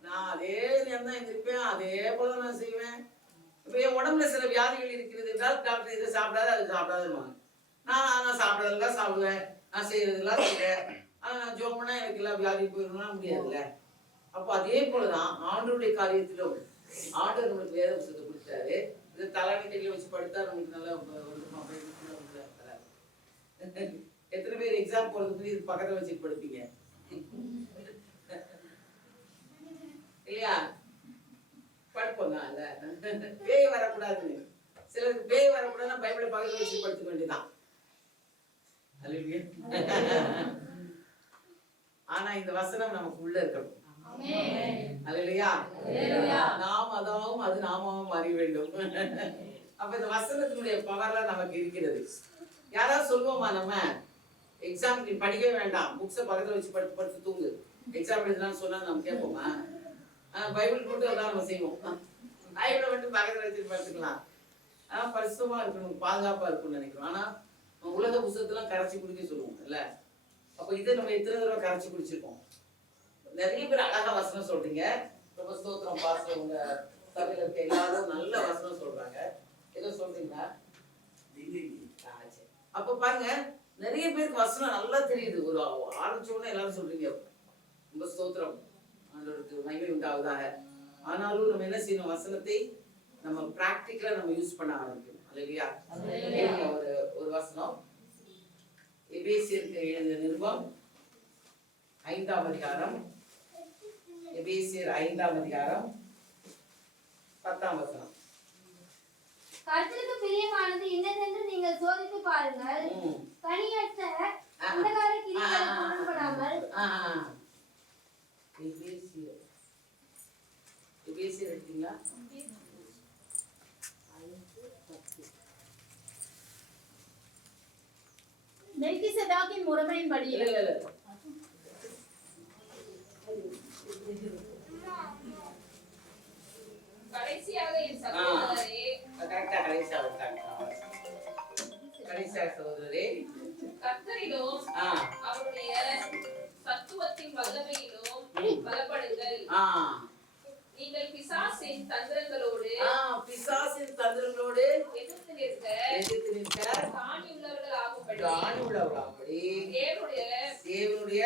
நான் அதே நேரம் தான் இருப்பேன், அதே போல நான் செய்வேன். இப்ப என் உடம்புல சில வியாதிகள் இருக்கிறது என்றால் டாக்டர் இதை சாப்பிடாது அது சாப்பிடாதுன்னு நான் சாப்பிடாதெல்லாம் சாப்பிடுவேன், நான் செய்யறதெல்லாம் செய்வேன். ஆனா நான் ஜோம் பண்ணா எனக்கு எல்லாம் வியாதி போயிடணும்னா முடியாதுல்ல. அப்போ அதே போலதான் ஆண்டவருடைய காரியத்திலும் ஆண்டவர் நம்மளுக்கு வேத புத்தகத்தை கொடுத்தாரு. இதை தலைமை கையில வச்சு படுத்தா நம்மளுக்கு நல்லா எத்தனை பேர் எக்ஸாம் போறதுக்கு இது பக்கத்துல வச்சு படுப்பீங்க இல்லையா? படுப்போங்க. பேய் வரக்கூடாதுன்னு சிலருக்கு பேய் வரக்கூடாதுன்னா பைபிளை பக்கத்துல வச்சு படுத்துக்க வேண்டியதான். ஆனா இந்த வசனம் நமக்கு உள்ள இருக்கணும். அல்லேலூயா. நாம் அதாவும் அது நாமாவும் அறிய வேண்டும். அப்ப இந்த வசனத்தினுடைய பவர்லாம் நமக்கு இருக்கிறது. யாராவது சொல்லுவோமா, நம்ம எக்ஸாம் படிக்கவே வேண்டாம், புக்ஸை பக்கத்துல வச்சு படுத்து தூங்கு, எக்ஸாம் எழுதலாம்னு சொன்னா நம்ம கேட்போமா? பைபிள் போட்டு எல்லாம் நம்ம செய்வோம். பைபிளை மட்டும் பக்கத்துல வச்சு படுத்துக்கலாம். பரிசுத்தமா இருக்கணும், பாதுகாப்பா இருக்கும்னு நினைக்கிறோம். ஆனா உலக புத்தகத்தெல்லாம் கரைச்சி குடிக்க சொல்லுவோம் இல்ல. அப்ப இதை நம்ம எத்தனை தடவை கரைச்சி குடிச்சிருக்கோம். நிறைய பேர் அழகா வசனம் சொல்றீங்க, ரொம்ப ஸ்தோத்திரம். பாஸ்டர் உங்க சபையில இருக்க எல்லாரும் நல்ல வசனம் சொல்றாங்க. ஏதோ சொல்றீங்களா? அப்ப பாருங்க, நிறைய பேருக்கு வசனம் நல்லா தெரியுது. ஒரு ஆரம்பிச்ச உடனே எல்லாரும் சொல்றீங்க ரொம்ப ஸ்தோத்திரம், ஆண்டவருக்கு மகிமை உண்டாவதாக. ஆனாலும் நம்ம என்ன செய்யணும், வசனத்தை நம்ம பிராக்டிக்கலா நம்ம யூஸ் பண்ண ஆரம்பிக்கணும். அல்லேலூயா. ஒரு வசனம் எபேசியருக்கு எழுதிய நிருபம் 5ஆம் அதிகாரம், எபேசியர் 5ஆம் அதிகாரம் 10ஆம் வசனம். கர்த்தருக்கு பிரியமானது இன்னதென்று நீங்கள் சோதித்து பாருங்கள், கனியற்ற அந்தகார கிரியைகளுக்கு உடன்படாமல். எபேசியர் எடுத்தீங்களா? மெல்கிசேதேக்கின் முறைமையின்படி கடைசியாக என் சகோதரரே, கர்த்தரிலும் அவருடைய சத்துவத்தின் வல்லமையிலும் பலப்படுங்கள். நீங்கள் பிசாசின் தந்திரங்களோடு எதிர்த்து நிற்க தானியுள்ளவர்கள் ஆகும்படி தேவனுடைய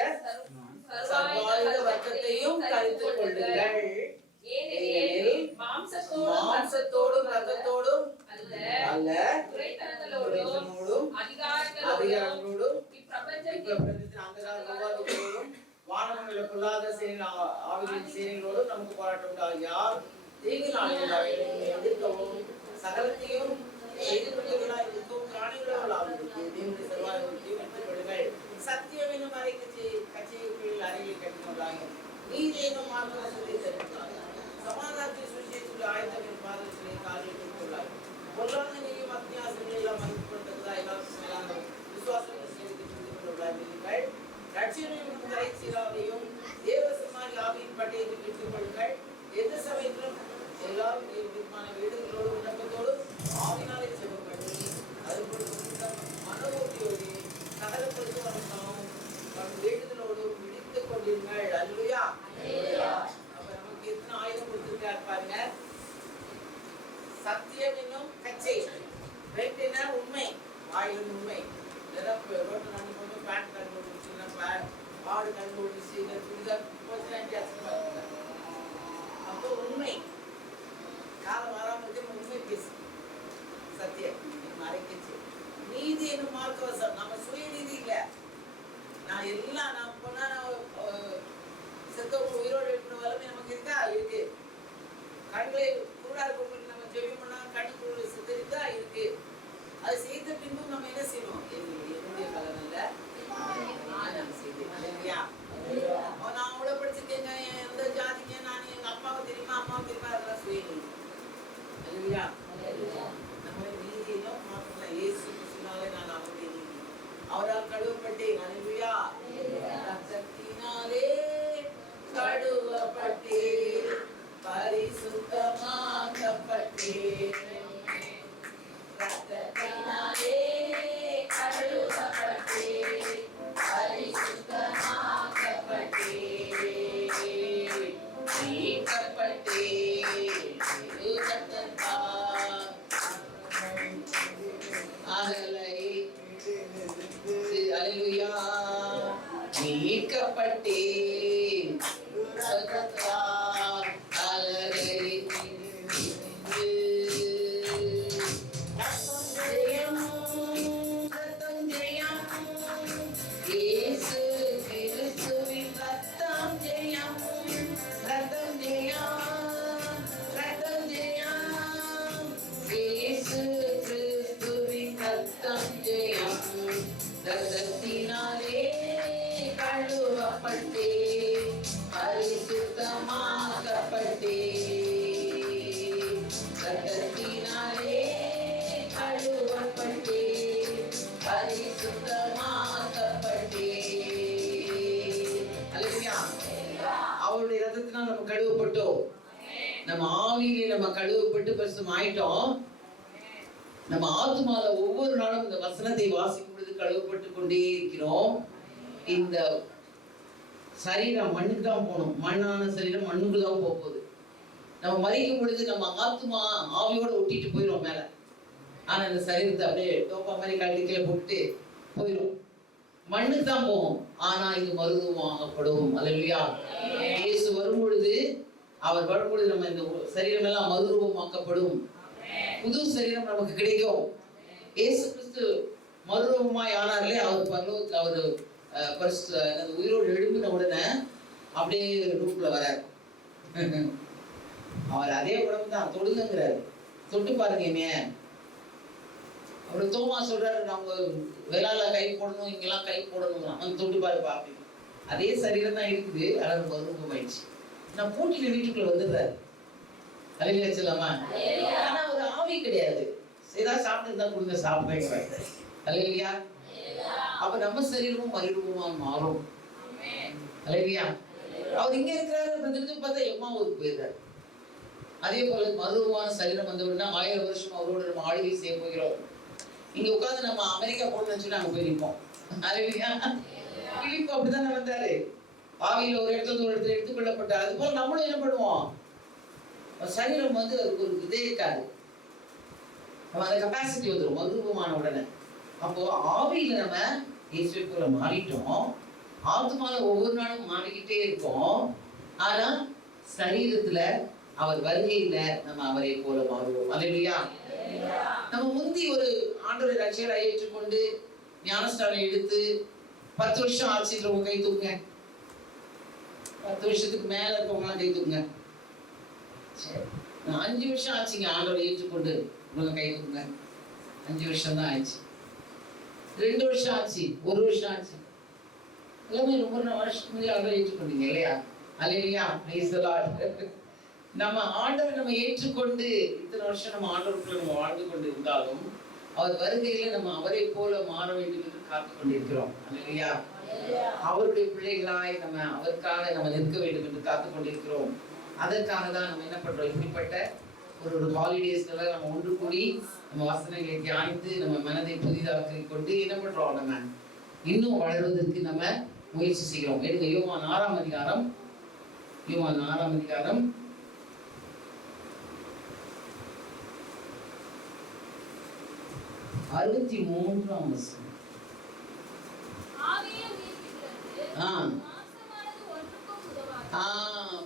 சர்வாயுத வர்க்கத்தையும் கருத்தில் கொள்ளுங்கள். ஏனெனில் மாம்சத்தோடும் இரத்தத்தோடும் அல்ல, துரைத்தனங்களோடும் அதிகாரங்களோடும் இப்பிரபஞ்சத்தின் அந்தகாரங்களோடும் வானமண்டல பொல்லாத ஆவிகளின் சேனைகளோடும் நமக்கு போராட்டம் உண்டாகும். யார் தீங்கு நாளில் எதிர்க்கவும் சகலத்தையும் எதிர்கொள்கிறவர்களாக இருக்கும் பிராணிகளவர்களாக தேவனுடைய சர்வாயுதத்தையும் நீதி என்னும் மார்க்கவசத்தை தருகிறார். சமாதானத்தை சுவிசேஷத்தில் ஆயத்தமின் பாதத்திலே காலில் கொண்டுள்ளார். பொல்லாத நீயும் அத்தியாசங்களை எல்லாம் மதிப்புப்படுத்ததாக எல்லாருக்கும் மேலான விசுவாசத்தை செய்து கொண்டுள்ளார்கள். ரட்சியனையும் கரைச்சீராவையும் தேவசமாரி ஆவியின் பட்டையை பெற்றுக் கொள்ளுங்கள். எந்த சமயத்திலும் எல்லாரும் விதமான வீடுகளோடு விண்ணப்பத்தோடு ஆவினாலே ஜெபம் பண்ணி அதுபோல் மனோபூர்த்தியோடு சகலப்படுத்துவதற்காகவும் வேண்டுதலோடு விழித்துக் கொண்டிருங்கள். அல்லேலூயா. அப்ப நமக்கு எத்தனை ஆயுதம் கொடுத்திருக்காரு பாருங்க. சத்தியம் என்னும் கச்சை, ரெண்டுனா உண்மை, ஆயுதம் உண்மை. ரோட்டு நடந்து போது பேண்ட் கண்டு சின்ன பேண்ட், ஆடு கண்டு சுடிதார் வித்தியாசம். அப்போ உண்மை காலம் வராமல் உண்மை பேசு. சத்தியம் மறைக்கச்சு. நீதி என்னும் மார்க்கவசம். நம்ம சுய நீதி இல்ல. நான் எல்லாம் நான் போனா செத்தவங்க உயிரோடு இருக்கிற வளமை நமக்கு இருக்கா? இருக்கு. கண்களை கூடா இருக்கவங்களுக்கு நம்ம ஜெபம் பண்ணா கண் சித்தரித்தா இருக்கு. அது செய்த பின்பும் நம்ம என்ன செய்யணும்? என்னுடைய பலன் அல்ல, நான் செய்தேன். இல்லையா? நான் அவ்வளோ படிச்சிருக்கேங்க, எந்த ஜாதிங்க, நான் எங்க அப்பாவுக்கு தெரியுமா அம்மாவுக்கு தெரியுமா, அதெல்லாம் சுய நீதி. இல்லையா? நம்ம நீதியெல்லாம் மாற்றலாம். இயேசு கிறிஸ்துவினாலே நான் அவருடைய நீதி, அவரால் கழுவப்பட்டேன். அல்லேலூயா. ரத்தத்தினாலே கழுவப்பட்டேன், பரிசுத்தமாக்கப்பட்டேன். ரத்தத்தினாலே கழுவப்பட்டேன், பரிசுத்தமாக்கப்பட்டேன், மீட்கப்பட்டேன். அல்லேலூயா. மீட்கப்பட்டேன், இயேசு கிறிஸ்துவின் ரத்தம் ஜெயம், ரத்தம் ஜெயம், ரத்தம் ஜெயம். இயேசு கிறிஸ்துவின் ரத்தம் ஜெயம். ரத்தத்தினாலே கழுவப்பட்டேன், பரிசுத்தமாக்கப்பட்டேன். ரத்தத்தினாலே கழுவப்பட்டேன், பரிசுத்தமாக்கப்பட்டேன். அல்லேலூயா. அவருடைய ரத்தத்தினால் நம்ம கழுவப்பட்டோம். நம்ம ஆவியிலே நம்ம கழுவப்பட்டு பரிசுத்தம் ஆயிட்டோம். நம்ம ஆத்துமால ஒவ்வொரு நாளும் இந்த வசனத்தை வாசிக்கும் பொழுது கழுவப்பட்டு கொண்டே இருக்கிறோம். இந்த சரீரம் மண்ணுக்கு தான் போகணும். மண்ணான சரீரம் மண்ணுக்கு தான் போகுது. நம்ம மறிக்கும் பொழுது நம்ம ஆத்துமா ஆவியோட ஒட்டிட்டு போயிடும் மேல. ஆனா இந்த சரீரத்தை அப்படியே டோப்பா மாதிரி கழட்டி கீழே போட்டு போயிடும், மண்ணுக்கு தான் போகும். ஆனா இது மறுரூபமாகப்படும். அல்லேலூயா. இயேசு வரும் பொழுது, அவர் வரும் பொழுது நம்ம இந்த சரீரம் எல்லாம் மறுரூபமாக்கப்படும். புது சரீரம் நமக்கு கிடைக்கும். இயேசு கிறிஸ்து மறுரூபமாய் ஆனார்களே, அவர் பரலோகத்தில் அவர் உயிரோடு எழும்பின உடனே அப்படியே ரூப்ல வரார். அவர் அதே உடம்பு தான், தொடுங்கிறாரு. தொட்டு பாருங்க என்னைய. அவர் தோமா சொல்றாரு, நம்ம விலால கை போடணும், இங்கெல்லாம் கை போடணும், அவன் தொட்டு பாரு பாப்பி. அதே சரீரம் தான் இருக்குது, ஆனால் மறுரூபம் ஆயிடுச்சு. நான் பூட்டில வீட்டுக்குள்ள வந்துடுறாரு. அல்லேலூயா சொல்லாமா? ஆனா ஒரு ஆவி கிடையாது. ஏதாவது சாப்பிட்டு தான் கொடுங்க, சாப்பிடுறேன். அல்லேலூயா. அப்ப நம்ம சரீரமும் மறுரூபமா மாறும். அல்லேலூயா. அவர் இங்க இருக்கிறாரு அப்படின்னு பார்த்தா எம்மாவூருக்கு போயிடுறாரு. அதே போல மறுரூபமான சரீரம் வந்தவுடனே 1000 வருஷம் அவரோட நம்ம ஆளுகை செய்ய போகிறோம். இங்க உட்காந்து நம்ம அமெரிக்கா போகணும்னு சொல்லி நாங்க போய் நிற்போம். அல்லேலூயா. பிலிப்பு அப்படித்தானே வந்தாரு. ஆவியில ஒரு இடத்துல ஒரு இடத்துல எடுத்துக்கொள்ளப்பட்டார். அது போல நம்மளும் என்ன பண்ணுவோம்? சரீரம் வந்து அதுக்கு ஒரு இதே இருக்காது. நம்ம அந்த கெப்பாசிட்டி வந்துடும் மறுரூபமான உடனே. அப்போ ஆவியில நம்ம இயேசுவை போல மாறிட்டோம். ஆத்மால ஒவ்வொரு நாளும் மாறிக்கிட்டே இருக்கோம். ஆனா சரீரத்துல அவர் வருகையில நம்ம அவரை போல மாறுவோம். அல்லேலூயா. நம்ம முந்தி ஒரு ஆண்டவரை ரட்சகராய் ஏற்றுக்கொண்டு ஞானஸ்தானம் எடுத்து 10 வருஷம் ஆட்சின்றவங்க கை தூக்குங்க. 10 வருஷத்துக்கு மேல இருக்கவங்களாம் கை தூக்குங்க. 5 வருஷம் ஆச்சுங்க ஆண்டவரை ஏற்றுக்கொண்டு, உங்க கை தூக்குங்க. 5 வருஷம் தான் ஆச்சு. 2 வருஷம் ஆச்சு, 1 வருஷம் ஆச்சு. எல்லாமே ரொம்ப வருஷத்துக்கு முன்னாடி ஆண்டவரை ஏற்றுக்கொண்டீங்க இல்லையா? அல்லேலூயா, praise the Lord. நம்ம ஆண்டவரை நம்ம ஏற்றுக்கொண்டு இத்தனை வருஷம் நம்ம ஆண்டவருக்குள்ள நம்ம வாழ்ந்து கொண்டு இருந்தாலும் அவர் வருகையில நம்ம அவரை போல மாற வேண்டும் என்று காத்து கொண்டிருக்கிறோம். அல்லேலூயா. அவருடைய பிள்ளைகளாய் நம்ம அவருக்காக நம்ம நிற்க வேண்டும் என்று காத்து கொண்டிருக்கிறோம். அதற்காக தான் நம்ம என்ன பண்றோம், இப்படிப்பட்ட ஒரு ஹாலிடேஸ்ல நம்ம ஒன்று கூடி நம்ம வசனங்களை தியானித்து நம்ம மனதை புதிதாக்கி கொண்டு என்ன பண்றோம், நம்ம இன்னும் வளர்வதற்கு நம்ம முயற்சி செய்கிறோம். எடுங்க யோவான் 6ஆம் அதிகாரம், யோவான் 6ஆம் அதிகாரம் 63ஆம் வசனம்.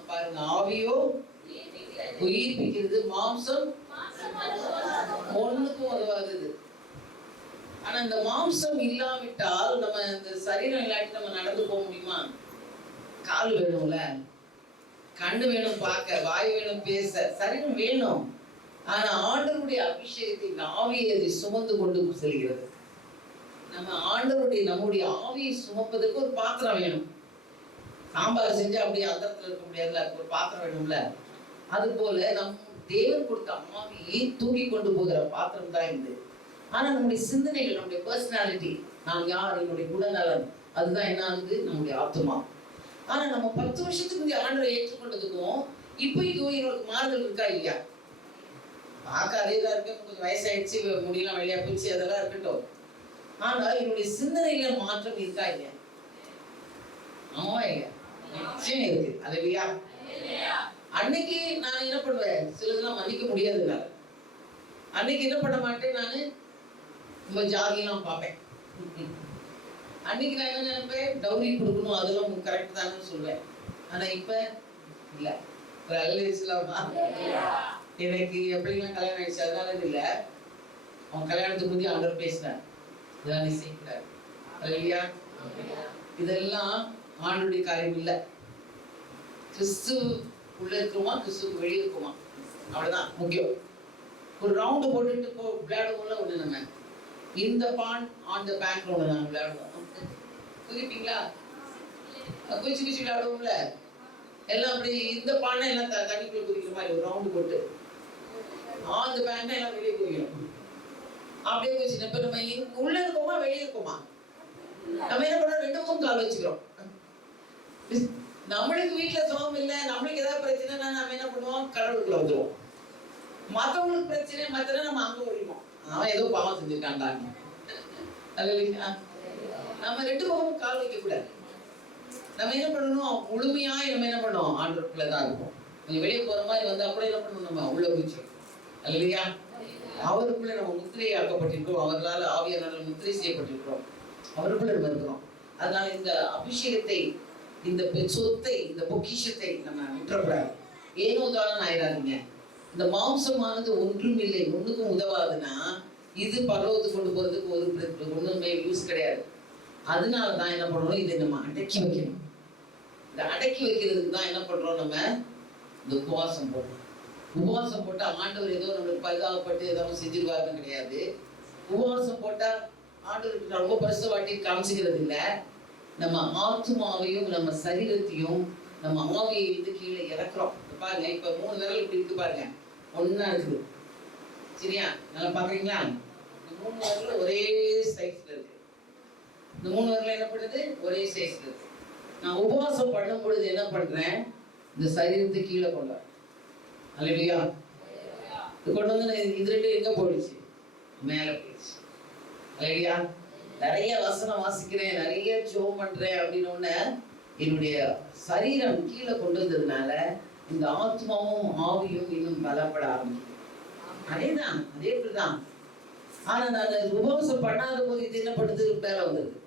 பாருங்க, ஆவியோ உயிர்ப்பிக்கிறது, மாம்சம் ஒண்ணுக்கும் உதவாதது. ஆனா இந்த மாம்சம் இல்லாவிட்டால் நம்ம இந்த சரீரம் இல்லாட்டி நம்ம நடந்து போக முடியுமா? கால் வேணும்ல, கண்ணு வேணும் பார்க்க, வாய் வேணும் பேச, சரீரம் வேணும். ஆனா ஆண்டவருடைய அபிஷேகத்தை ஆவியை அதை சுமந்து கொண்டு செல்கிறது. நம்ம ஆண்டவருடைய நம்முடைய ஆவியை சுமப்பதற்கு ஒரு பாத்திரம் வேணும். சாம்பார் செஞ்சு அப்படியே அந்தரத்துல இருக்க முடியாதுல, ஒரு பாத்திரம் வேணும்ல. அது போல நம் தேவன் கொடுத்த ஆவியை தூக்கி கொண்டு போகிற பாத்திரம் தான் இது. ஆனா நம்முடைய சிந்தனைகள், நம்முடைய பர்சனாலிட்டி, நான் யார், என்னுடைய குணநலன், அதுதான் என்ன ஆகுது, நம்முடைய ஆத்மா. ஆனா நம்ம 10 வருஷத்துக்கு முந்தைய ஆண்டவரை ஏற்றுக்கொண்டதுக்கும் இப்போதைக்கும் எங்களுக்கு மாறுதல் இருக்கா இல்லையா? பார்க்க அதே தான் இருக்கு, கொஞ்சம் வயசாயிடுச்சு, முடியெல்லாம் வெளியா போச்சு, அதெல்லாம் இருக்கட்டும். ஆனா என்னுடைய சிந்தனையில மாற்றம் இருக்கா இல்லையா? ஆமா இல்லையா? நிச்சயம் இருக்கு. அல்லேலூயா. அன்னைக்கு நான் என்ன பண்ணுவேன், சிலதெல்லாம் மன்னிக்க முடியாதுனால அன்னைக்கு என்ன பண்ண மாட்டேன், நான் ரொம்ப ஜாலியெல்லாம் பார்ப்பேன். அன்னைக்கு நான் என்ன நினைப்பேன், டவுரி கொடுக்கணும், அதெல்லாம் கரெக்ட் தானு சொல்லுவேன். ஆனா இப்ப இல்ல, எனக்கு எப்படிலாம் கல்யாணம் ஆயிடுச்சு, அதனால இல்ல. அவன் கல்யாணத்துக்கு முந்தைய ஆண்டவர் பேசினார், இதெல்லாம் நீ செய்யக்கூடாது. அல்லேலூயா. இதெல்லாம் ஆண்டுடைய காரியம் இல்லை. கிறிஸ்து உள்ள இருக்குமா, கிறிஸ்துக்கு வெளியே இருக்குமா, அவ்வளவுதான் முக்கியம். ஒரு ரவுண்டு போட்டுட்டு விளையாடுவோம்ல ஒண்ணு, நம்ம இந்த பான் ஆன் த பேங்க் ஒண்ணு நாங்க விளையாடுவோம். குதிப்பீங்களா? குச்சி குச்சி விளையாடுவோம்ல எல்லாம். அப்படி இந்த பானை எல்லாம் தண்ணிக்குள்ள குதிக்கிற மாதிரி ஒரு ரவுண்டு போட்டு ஆன் த பேங்க் எல்லாம் வெளியே குதிக்கணும். அப்படியே குதிச்சு இப்ப நம்ம உள்ள இருக்கோமா வெளியே இருக்கோமா, நம்ம என்ன பண்றோம், 2 பக்கம் கால் வச்சுக்கிறோம். நம்மளுக்கு வீட்டுல சுகம் இல்லை, நம்மளுக்கு ஏதாவது பிரச்சனைனா நம்ம என்ன பண்ணுவோம், கடவுளுக்குள்ள வந்துருவோம். மத்தவங்களுக்கு பிரச்சனை மத்தனா நம்ம அங்க ஒழிப்போம், அவன் ஏதோ பாவம் செஞ்சிருக்கான்டா. நம்ம 2 பக்கமும் கால் வைக்க கூடாது. நம்ம என்ன பண்ணணும், முழுமையா நம்ம என்ன பண்ணோம், ஆண்டவருக்குள்ளதான் இருப்போம். கொஞ்சம் வெளியே போற மாதிரி வந்தா கூட என்ன பண்ணணும், நம்ம உள்ள போச்சு. அல்லையா? அவருக்குள்ள நம்ம முத்திரை ஆக்கப்பட்டிருக்கிறோம், அவர்களால் ஆவியானவர்கள் முத்திரை செய்யப்பட்டிருக்கிறோம், அவருக்குள்ள நம்ம இருக்கிறோம். அதனால இந்த அபிஷேகத்தை, இந்த சொத்தை, இந்த பொக்கிஷத்தை நம்ம விட்டுறக்கூடாது. ஏனோ தானே ஆயிடாதீங்க. இந்த மாம்சமானது ஒன்றும் இல்லை, ஒண்ணுக்கும் உதவாதுன்னா இது பரலோகத்துக்கு கொண்டு போறதுக்கு ஒரு ஒண்ணுமே யூஸ் கிடையாது. அதனாலதான் என்ன பண்றோம், இதை நம்ம அடக்கி வைக்கணும். இந்த அடக்கி வைக்கிறதுக்கு தான் என்ன பண்றோம், நம்ம இந்த உபவாசம் போடுறோம். உபவாசம் போட்டா ஆண்டவர் ஏதோ நம்மளுக்கு பரிதாபப்பட்டு ஏதாவது செஞ்சிருவாருன்னு கிடையாது. உபவாசம் போட்டா ஆண்டவருக்கு ரொம்ப பரிசு வாட்டி காமிச்சுக்கிறது இல்லை. நம்ம ஆத்மாவையும் நம்ம சரீரத்தையும் நம்ம ஆவியை இருந்து கீழே இறக்குறோம். பாருங்க, இப்ப 3 விரல் இப்படி இருக்கு பாருங்க, ஒன்னா இருக்குது. சரியா? நல்லா பாக்குறீங்களா? இந்த 3 விரல் ஒரே சைஸ்ல இருக்கு. இந்த 3 விரல் என்ன பண்ணுது, ஒரே சைஸ்ல இருக்கு. நான் உபவாசம் பண்ணும் பொழுது என்ன பண்றேன், இந்த சரீரத்தை கீழே கொண்டு வரேன். அல்லேலூயா. இது கொண்டு வந்து இது 2 எங்க போயிடுச்சு, மேல போயிடுச்சு. அல்லேலூயா. நிறைய வசனம் வாசிக்கிறேன், நிறைய ஜெபம் பண்றேன் அப்படின்னு என்னுடைய சரீரம் கீழே கொண்டு வந்ததுனால இந்த ஆத்மாவும் ஆவியும் இன்னும் பலப்பட ஆரம்பிக்கும். அதேதான், அதே அப்படிதான். ஆனா நான் உபவாசம் பண்ணாத போது இது என்ன பண்ணுது, மேல வந்துருது.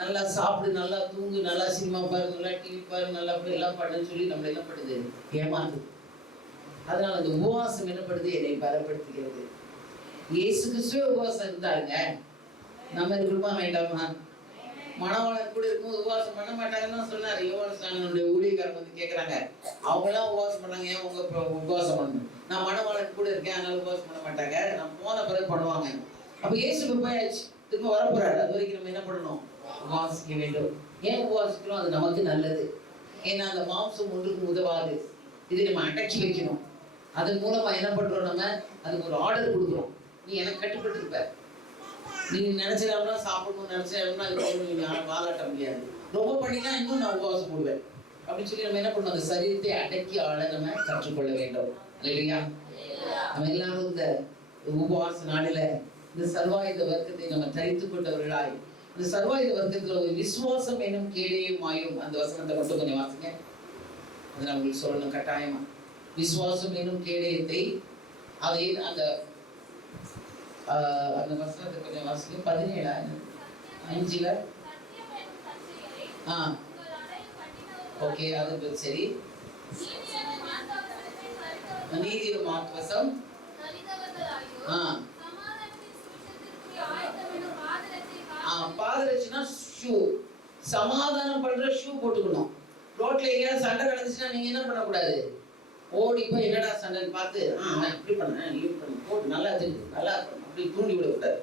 நல்லா சாப்பிடு, நல்லா தூங்கு, நல்லா சினிமா பாரு, நல்லா டிவி பாரு, நல்லா அப்படி எல்லாம் பண்ணுன்னு சொல்லி நம்மள என்ன பண்ணுது, ஏமாத்துது. அதனால அந்த உபவாசம் என்ன பண்ணுது, என்னை பலப்படுத்துகிறது. இயேசு கிறிஸ்துவே உபவாசம் இருந்தாருங்க, நம்ம இருக்கணுமா வேண்டாமா? மணவாளன் கூட இருக்கும்போது உபவாசம் பண்ண மாட்டாங்கன்னு சொன்னாரு. யோவானுடைய ஊழியக்காரங்க வந்து கேட்கறாங்க, அவங்க எல்லாம் உபவாசம் பண்ணாங்க, ஏன் உங்க உபவாசம் பண்ணணும்? நான் மணவாளன் கூட இருக்கேன், அதனால உபவாசம் பண்ண மாட்டாங்க, நான் போன பிறகு பண்ணுவாங்க. அப்ப இயேசு போயாச்சு, திரும்ப வரப்போறாரு. அது வரைக்கும் நம்ம என்ன பண்ணணும், உபவாசிக்க வேண்டும். ஏன் உபவாசிக்கிறோம், அது நமக்கு நல்லது. ஏன்னா அந்த மாம்சம் ஒன்றுக்கு உதவாது. இதை நம்ம அடக்கி வைக்கணும். அதன் மூலமா என்ன பண்றோம், நம்ம அதுக்கு ஒரு ஆர்டர் கொடுக்குறோம். நீ எனக்கு கட்டுப்பட்டு இருப்ப, நீங்க நினைச்சிடாமனா சாப்பிடணும், நினைச்சிடாமனா இது நீங்க வாலாட்ட முடியாது, ரொம்ப பண்ணினா இன்னும் நான் உபவாசம் போடுவேன் அப்படின்னு சொல்லி நம்ம என்ன பண்ணணும், அந்த சரீரத்தை அடக்கி ஆள நம்ம கற்றுக்கொள்ள வேண்டும். இல்லையா? நம்ம எல்லாரும் இந்த உபவாச நாளில இந்த சர்வாயுத வர்க்கத்தை நம்ம தரித்து கொண்டவர்களாய், இந்த சர்வாயுத வர்க்கத்துல ஒரு விசுவாசம் என்னும் கேடயமாயும், அந்த வசனத்தை மட்டும் கொஞ்சம் வாசிங்க. அதை நான் உங்களுக்கு சொல்லணும் கட்டாயமா. விசுவாசம் என்னும் கேடயத்தை, அதை அந்த அந்த வசனத்தை கொஞ்சம் வாசிங்க. 17:5 ஓகே, அது சரி. நீதியின் மார்க்கவசம், பாதரட்சினா ஷூ, சமாதானம் பண்ற ஷூ போட்டுக்கணும். ரோட்ல எங்கேயாவது சண்டை நடந்துச்சுன்னா நீங்க என்ன பண்ணக்கூடாது, ஓடி போய் என்னடா சண்டைன்னு பார்த்து இப்படி பண்ண நீ பண்ண போட்டு நல்லா தெரியுது நல்லா இருக்கணும் அப்படி தூண்டி விடக்கூடாது.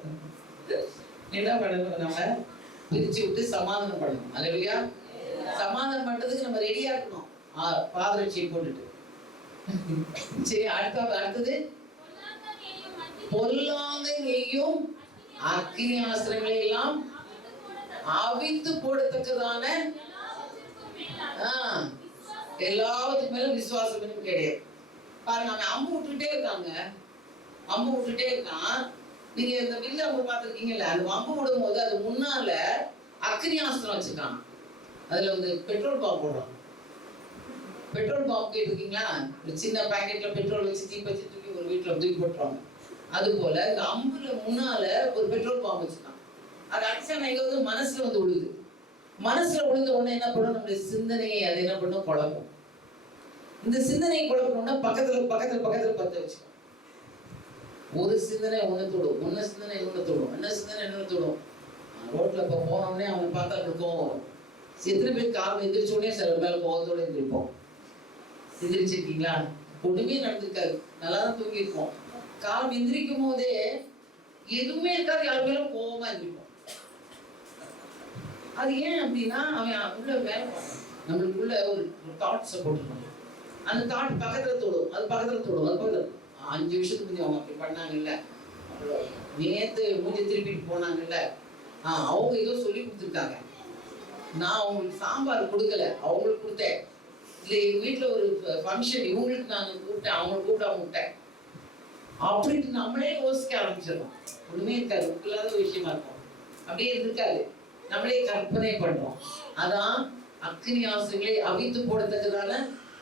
என்ன பண்ணணும், நம்ம பிரிச்சு விட்டு சமாதானம் பண்ணணும். அல்லையா? சமாதானம் பண்றதுக்கு நம்ம ரெடியா இருக்கணும், பாதரட்சியை போட்டுட்டு. சரி, அடுத்தது பொல்லாங்கையும் அக்கினி ஆஸ்திரங்களை எல்லாம் அவித்து போடத்தக்கதான எல்லாத்துக்கு மேல விசுவாசம் கிடையாது. பாருங்க, அவன் அம்பு விட்டுட்டே இருக்காங்க, அம்பு விட்டுட்டே இருக்கான். நீங்க இந்த வில்ல அம்பு பார்த்துருக்கீங்கல்ல, அந்த அம்பு விடும் போது அது முன்னால அக்னி ஆஸ்திரம் வச்சிருக்கான். அதுல வந்து பெட்ரோல் பாம்பு போடுறான். பெட்ரோல் பாம்பு கேட்டிருக்கீங்களா? ஒரு சின்ன பாக்கெட்ல பெட்ரோல் வச்சு தீப்பச்சி தூக்கி ஒரு வீட்டுல தூக்கி போட்டுருவாங்க. அது போல இந்த அம்புல முன்னால ஒரு பெட்ரோல் பாம்பு வச்சிருக்கான். அது அடிச்சா எங்க வந்து மனசுல வந்து விழுது. மனசுல விழுந்த உடனே என்ன பண்ணும், நம்முடைய சிந்தனையை அது என்ன பண்ணும், குழப்பம். இந்த சிந்தனையை குழப்பணும்னா பக்கத்துல பக்கத்துல பக்கத்துல பத்த வச்சுக்கணும். ஒரு சிந்தனை ஒண்ணு தொடும், ஒன்னு சிந்தனை இன்னொன்னு தொடும், என்ன சிந்தனை இன்னொன்னு தொடும். ரோட்ல இப்ப போனோடனே அவனை பார்த்தா இருக்கும். எத்தனை பேர் காலம் எந்திரிச்ச உடனே சில மேல கோவத்தோட எந்திரிப்போம். எந்திரிச்சிருக்கீங்களா? ஒண்ணுமே நடந்திருக்காது, நல்லா தான் தூங்கி இருப்போம். காலம் எந்திரிக்கும் போதே எதுவுமே இருக்காது, யாரு மேலும் கோவமா எந்திரிப்போம். அது ஏன் அப்படின்னா அவன் உள்ள வேலை நம்மளுக்குள்ள ஒரு தாட்ஸை போட்டுருக்கோம். அந்த தாட் பக்கத்துல தொடும், அது பக்கத்துல தொடும், அது பக்கத்துல 5 வருஷத்துக்கு முந்தைய அவங்க அப்படி பண்ணாங்கல்ல, நேத்து மூஞ்சி திருப்பிட்டு போனாங்கல்ல, அவங்க ஏதோ சொல்லி கொடுத்துருக்காங்க, நான் அவங்களுக்கு சாம்பார் கொடுக்கல, அவங்களுக்கு கொடுத்தேன். இல்லை, எங்க வீட்டுல ஒரு ஃபங்க்ஷன், இவங்களுக்கு நான் கூப்பிட்டேன், அவங்களுக்கு கூப்பிடாம விட்டேன் அப்படின்ட்டு நம்மளே யோசிக்க ஆரம்பிச்சிடறோம். ஒண்ணுமே இருக்காது, இல்லாத விஷயமா இருக்கும், அப்படியே இருக்காது, நம்மளே கற்பனை பண்றோம். அதான் அக்னி ஆசிரியர்களை அவித்து போடத்தக்கதான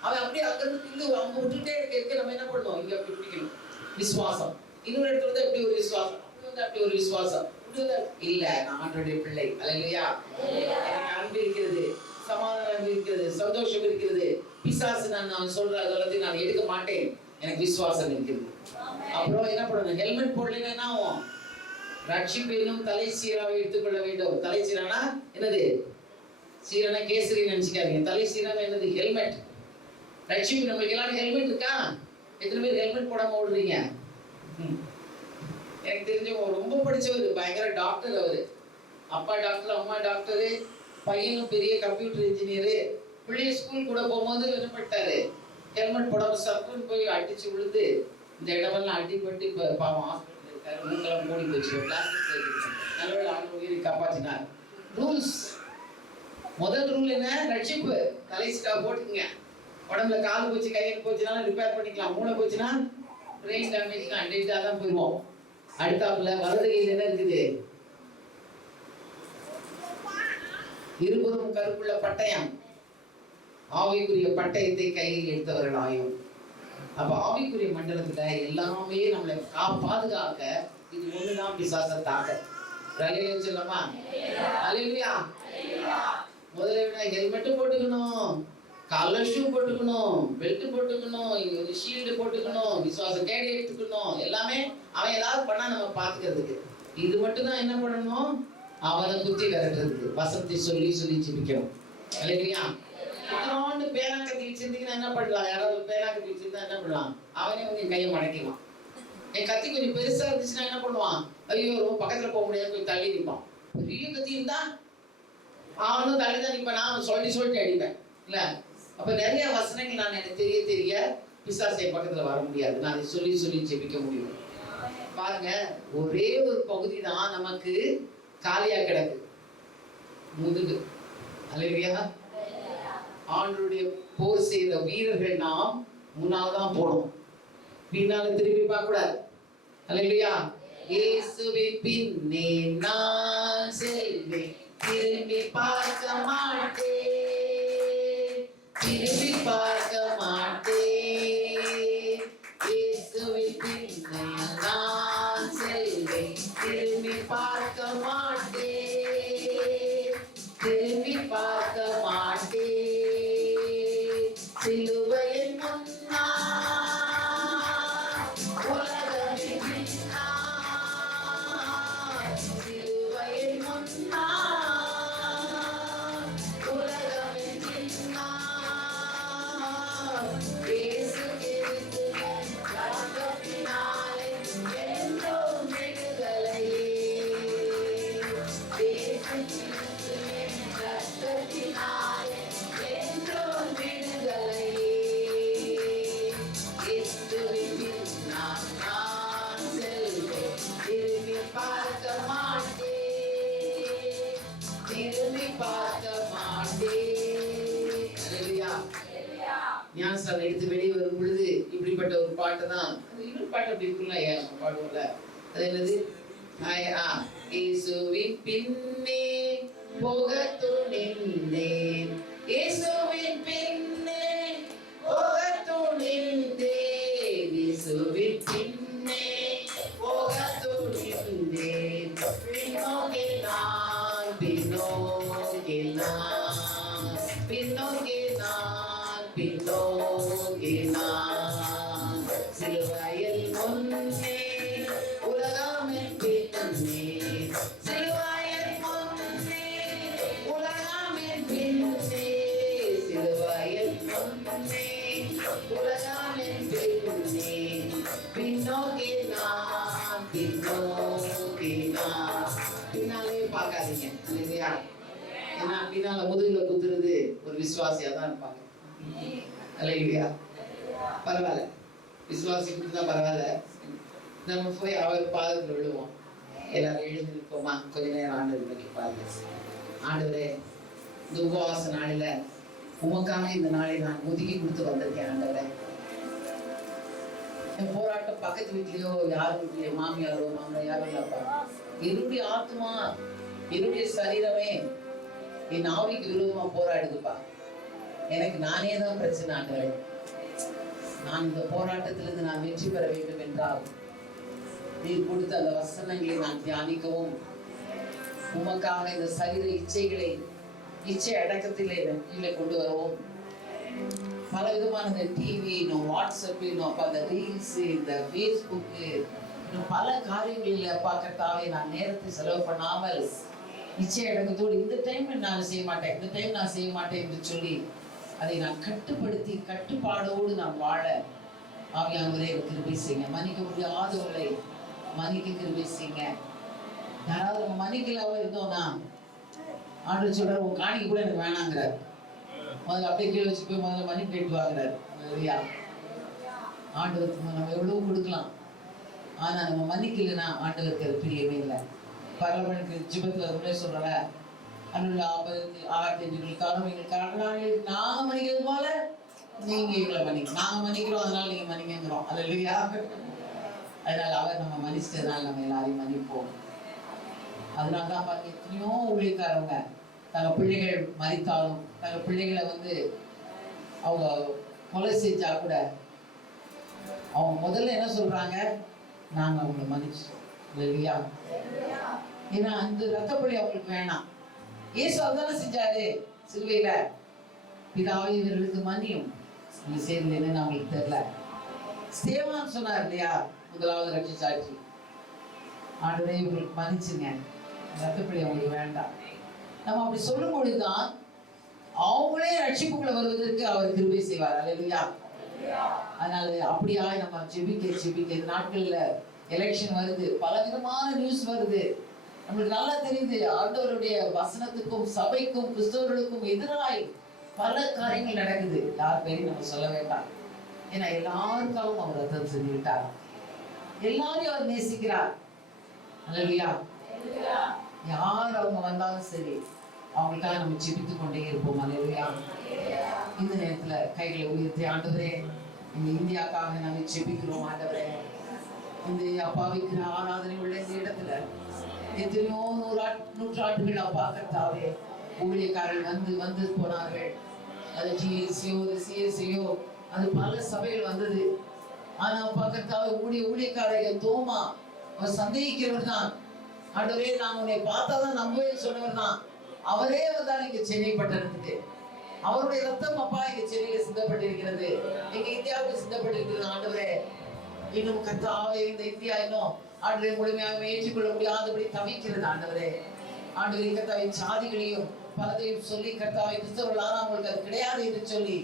அவன் அப்படியே அங்கிருந்து அவங்க விட்டுட்டே இருக்க நம்ம என்ன பண்ணணும், இங்க அப்படி பிடிக்கணும். விசுவாசம் இன்னொரு இடத்துல வந்து எப்படி ஒரு விசுவாசம், அப்படி ஒரு விசுவாசம் இல்ல. நான் ஆண்டவருடைய பிள்ளை, அல்லேலூயா. எனக்கு அன்பு இருக்கிறது, சமாதானம் இருக்கிறது, சந்தோஷம் இருக்கிறது. பிசாசு நான் சொல்ற அதெல்லாத்தையும் நான் எடுக்க மாட்டேன், எனக்கு விசுவாசம் இருக்கிறது. அப்புறம் என்ன பண்ணணும், ஹெல்மெட் போடலைன்னா என்ன ஆகும், ரட்சிப்பையும் தலை சீராவை எடுத்துக்கொள்ள வேண்டும். தலை சீரானா என்னது, சீரானா கேசரி நினைச்சுக்காதீங்க. தலை சீரானா என்னது, ஹெல்மெட். ரட்சிப்பு நம்மளுக்கு எல்லாரும் ஹெல்மெட் இருக்கா? எத்தனை பேர் ஹெல்மெட் போடாம ஓடுறீங்க? எனக்கு தெரிஞ்ச ரொம்ப படிச்சவர், பயங்கர டாக்டர். அவரு அப்பா டாக்டர், அம்மா டாக்டரு, பையனும் பெரிய கம்ப்யூட்டர் இன்ஜினியரு. பிள்ளைய ஸ்கூல் கூட போகும்போது என்ன பண்ணிட்டாரு, ஹெல்மெட் போடாம சர்க்குன்னு போய் அடிச்சு விழுந்து இந்த இடமெல்லாம் அடிபட்டு இப்போ பாவம் ஹாஸ்பிட்டல் இருக்காரு. மூக்கெல்லாம் மூடி போச்சு, பிளாஸ்டிக் நல்ல ஆண்டு உயிரை காப்பாற்றினார். ரூல்ஸ், முதல் ரூல் என்ன, ரட்சிப்பு. தலைசிட்டா போட்டுக்குங்க. உடம்புல கால் போச்சு, கையில் போச்சுனாலும் ரிப்பேர் பண்ணிக்கலாம். மூளை போச்சுன்னா பிரெயின் டேமேஜ்னா அடிட்டா தான் போயிடுவோம். அடுத்தாப்புல வலது கையில் என்ன இருக்குது, இருபுறம் கருப்புள்ள பட்டயம், ஆவிக்குரிய பட்டயத்தை கையில் எடுத்தவர்கள் ஆயும். அப்ப ஆவிக்குரிய மண்டலத்துல எல்லாமே நம்மளை பாதுகாக்க இது ஒண்ணுதான் பிசாச தாக்க. சொல்லலாமா? அல்லேலூயா. முதல்ல ஹெல்மெட் போட்டுக்கணும், கால்ல ஷூ போட்டுக்கணும், பெல்ட் போட்டுக்கணும், ஷீல்டு போட்டுக்கணும், விசுவாச கேடு எடுத்துக்கணும். எல்லாமே அவன் ஏதாவது பண்ணா நம்ம பாத்துக்கிறதுக்கு. இது மட்டும் தான் என்ன பண்ணணும், அவனை குத்தி விரட்டுறதுக்கு. வசனத்தை சொல்லி சொல்லி ஜெபிக்கணும். இல்லையா? இன்னொன்று பேனா கத்தி வச்சிருந்தீங்கன்னா என்ன பண்ணலாம், யாராவது பேனா கத்தி வச்சிருந்தா என்ன பண்ணலாம், அவனே உங்க கையை மடக்கிடுவான். என் கத்தி கொஞ்சம் பெருசா இருந்துச்சுன்னா என்ன பண்ணுவான், ஐயோ ரொம்ப பக்கத்துல போக முடியாது, கொஞ்சம் தள்ளி நிற்பான். பெரிய கத்தி இருந்தா அவனும் தள்ளி தான் நிற்பான். நான் சொல்லிட்டு அடிப்பேன் இல்ல, அப்ப நிறைய வசனங்கள் நான் எனக்கு தெரிய பிசாசை பக்கத்துல வர முடியாது. நான் அதை சொல்லி சொல்லி ஜெபிக்க முடியும். பாருங்க, ஒரே ஒரு பகுதி தான் நமக்கு காலியா கிடக்கு, முதுகு. அல்லேலூயா. ஆண்டவருடைய போர் செய்த வீரர்கள் நாம் முன்னால் தான் போனோம், பின்னால திரும்பி பார்க்க கூடாது. அல்லேலூயா. இயேசுவின் பின்னே நான் செல்வேன், திரும்பி பார்க்க மாட்டேன், திரும்பி பார்க்க மாட்டேன். இயேசுவின் பின்னே நான் செல்வேன், திரும்பி பார்க்க மாட்டேன், திரும்பி பார்க்க மாட்டேன். சிலுவையின் முன்னால் உலகமே பின்னால், சிலுவையின் முன்னால் உலகமே பின்னால். இயேசு கிறிஸ்து என் ரத்தத்தினாலே என்றும் விடுதலையே. இயேசு கிறிஸ்து என் ரத்தத்தினாலே என்றும் விடுதலையே. இயேசுவின் பின்னால் நான் செல்வேன், திரும்பி பார்க்க மாட்டேன், திரும்பி பார்க்க மாட்டேன். அல்லேலூயா. ஞானஸ்நானம் எடுத்து வெளியே வரும் பொழுது இப்படிப்பட்ட ஒரு பாட்டு தான். இன்னொரு பாட்டு அப்படி இருக்குல்ல, நம்ம பாடுவோம்ல, அது என்னது? இயேசுவின் பின்னே போக துணிந்தேன், இயேசுவின் பின்னே போக துணிந்தேன், இயேசுவின் பின்னே போக துணிந்தேன். பின்னோக்கி நான், பின்னோக்கி நான், பின்னோக்கி நான், பின்னோக்கி நான். சிலுவையில் முன்னே உலகமென் பின்னே, சிலுவையில் முன்னே உலகமென் பின்னே, சிலுவையில் முன்னே உலகமென் பின்னே. பின்னோக்கி நான், பின்னோக்கி நான். பின்னாலே பார்க்காதீங்க. இல்லையா? ஏன்னா பின்னால முதுகுல குத்துறது ஒரு விசுவாசியா தான் இருப்பாங்க. அல்லேலூயா. பரவாயில்ல, விசுவாசி குத்துதான் பரவாயில்ல. நம்ம போய் அவர் பாதத்தில் விழுவோம். எல்லாரும் எழுந்து நிற்போமா? கொஞ்ச நேரம் ஆண்டவர் பற்றி பாருங்க. ஆண்டவரே, இந்த உபவாச நாளில உமக்காக இந்த நாளை நான் ஒதுக்கி கொடுத்து வந்திருக்கேன். ஆண்டவரே, என் போராட்டம் பக்கத்து வீட்லயோ யாரும் வீட்லயோ மாமியாரோ மாமனாரோ யாரும் இல்லப்பா. என்னுடைய ஆத்மா, என்னுடைய சரீரமே என் ஆவிக்கு விரோதமா போராடுதுப்பா. எனக்கு நானே தான் பிரச்சனை. ஆண்டவரே, நான் இந்த போராட்டத்திலிருந்து நான் வெற்றி பெற வேண்டும் என்றால் நீர் கொடுத்த அந்த வசனங்களை நான் தியானிக்கவும், உமக்காக இந்த சரீர இச்சைகளை, இச்சை அடக்கத்திலே கீழே கொண்டு வரவும், பல விதமான இந்த டிவி, வாட்ஸ்அப், அந்த ரீல்ஸ், இந்த ஃபேஸ்புக், இன்னும் பல காரியங்களில் பார்க்கத்தாவே நான் நேரத்தை செலவு பண்ணாமல் இச்சை அடக்கத்தோடு இந்த டைம் நான் செய்ய மாட்டேன், இந்த டைம் நான் செய்ய மாட்டேன் என்று சொல்லி அதை நான் கட்டுப்படுத்தி கட்டுப்பாடோடு நான் வாழ ஆவியானவரே கிருபை செய்யுங்க. மன்னிக்க முடியாதவர்களை மன்னிக்க கிருபை செய்யுங்க. யாராவது நம்ம மன்னிக்கலாம இருந்தோம்னா ஆண்டவர் சொல்றாரு, உன் காணிக்க கூட எனக்கு வேணாங்கிறார். முதல்ல அப்படியே கீழே வச்சு போய் முதல்ல மன்னிப்பு கேட்டு வாங்குறாரு. இல்லையா? ஆண்டவருக்கு நம்ம எவ்வளவு கொடுக்கலாம், ஆனா நம்ம மன்னிக்கலைன்னா ஆண்டவருக்கு அது பிரியமே இல்லை. பரவாயில்ல, ஜிபத்துல உடனே சொல்றல, அன்னுள்ள 65 எங்கள் கடனாளிகள் நாங்க மன்னிக்கிறது போல நீங்க எங்களை மன்னிக்க, நாங்க மன்னிக்கிறோம் அதனால நீங்க மன்னிக்கிறோம். அல்லேலூயா. அதனால அவர் நம்ம மன்னிச்சதுனால நம்ம எல்லாரையும் மன்னிப்போம். அதனாலதான் பாருங்க, எத்தனையோ ஊழியக்காரவங்க தங்க பிள்ளைகள் மறித்தாலும், தங்க பிள்ளைகளை அவங்க கொலை செஞ்சா கூட அவங்க முதல்ல என்ன சொல்றாங்க, நாங்க அவங்களை மன்னிச்சிட்டோம். இல்லையா? ஏன்னா அந்த ரத்தப்பழி அவங்களுக்கு வேணாம். இயேசு அதுதானே செஞ்சாரு சிலுவையில. பிதாவே இவர்களுக்கு மன்னியும், நீ செய்தது என்னன்னு அவங்களுக்கு தெரியல. ஸ்தேவான் சொன்னார் இல்லையா, முதலாவது ரட்சி சாட்சி, ஆண்டவரே இவங்களுக்கு மன்னிச்சுங்க, ரத்தப்பழி அவங்களுக்கு வேண்டாம். நம்ம அப்படி சொல்லும் பொழுதுதான் அவங்களே ரட்சிப்புக்குள்ள வருவதற்கு அவர் கிருபை செய்வார். அல்லேலூயா. அதனால அப்படியா நம்ம ஜெபிக்க இந்த நாட்கள்ல எலெக்ஷன் வருது, பல விதமான நியூஸ் வருது. நம்மளுக்கு நல்லா தெரியுது, ஆண்டவருடைய வசனத்துக்கும் சபைக்கும் கிறிஸ்தவர்களுக்கும் எதிராய் பல காரியங்கள் நடக்குது. யார் பேரையும் நம்ம சொல்ல வேண்டாம். ஏன்னா எல்லாருக்காகவும் அவர் ரத்தம் செஞ்சுக்கிட்டார். எல்லாரையும் அவர் நேசிக்கிறார். அல்லேலூயா. யார் அவங்க வந்தாலும் சரி, அவங்களுக்காக நம்ம ஜெபித்துக் கொண்டே இருப்போம். அல்லேலூயா. இந்த நேரத்துல கைகளை உயர்த்தி, ஆண்டவரே இந்த இந்தியாக்காக நாங்கள் ஜெபிக்கிறோம். ஆண்டவரே இந்த அப்பா வைக்கிற ஆராதனை உள்ள இந்த இடத்துல எத்தனையோ நூற்றாண்டுகள் அப்பா கர்த்தாவே ஊழியக்காரர்கள் வந்து வந்து போனார்கள். அது டிஎஸ்சியோ சிஎஸ்சியோ அது பல சபைகள் வந்தது. ஆனா அப்பா கர்த்தாவே ஊழியக்காரர்கள் தோமா அவர் சந்தேகிக்கிறவர் தான். ஆண்டவரே நான் உன்னை பார்த்தாதான் நம்புவேன்னு சொன்னவர் தான். அவரே வந்தார் இங்க சென்னை பட்டணத்துக்கு. அவருடைய ரத்தம் அப்பா இங்க சென்னையில சிந்தப்பட்டிருக்கிறது, எங்க இந்தியாவுக்கு சிந்தப்பட்டிருக்கிறது. ஆண்டவரே இன்னும் கர்த்தாவே இந்த இந்தியா இன்னும் ஆண்டவரை முழுமையாக ஏற்றுக்கொள்ள முடியாதபடி தவிக்கிறது. ஆண்டவரே கர்த்தாவை சாதிகளையும் பலதையும் சொல்லி கர்த்தாவை கிறிஸ்தவர்கள் ஆனால் அவங்களுக்கு அது கிடையாது என்று சொல்லி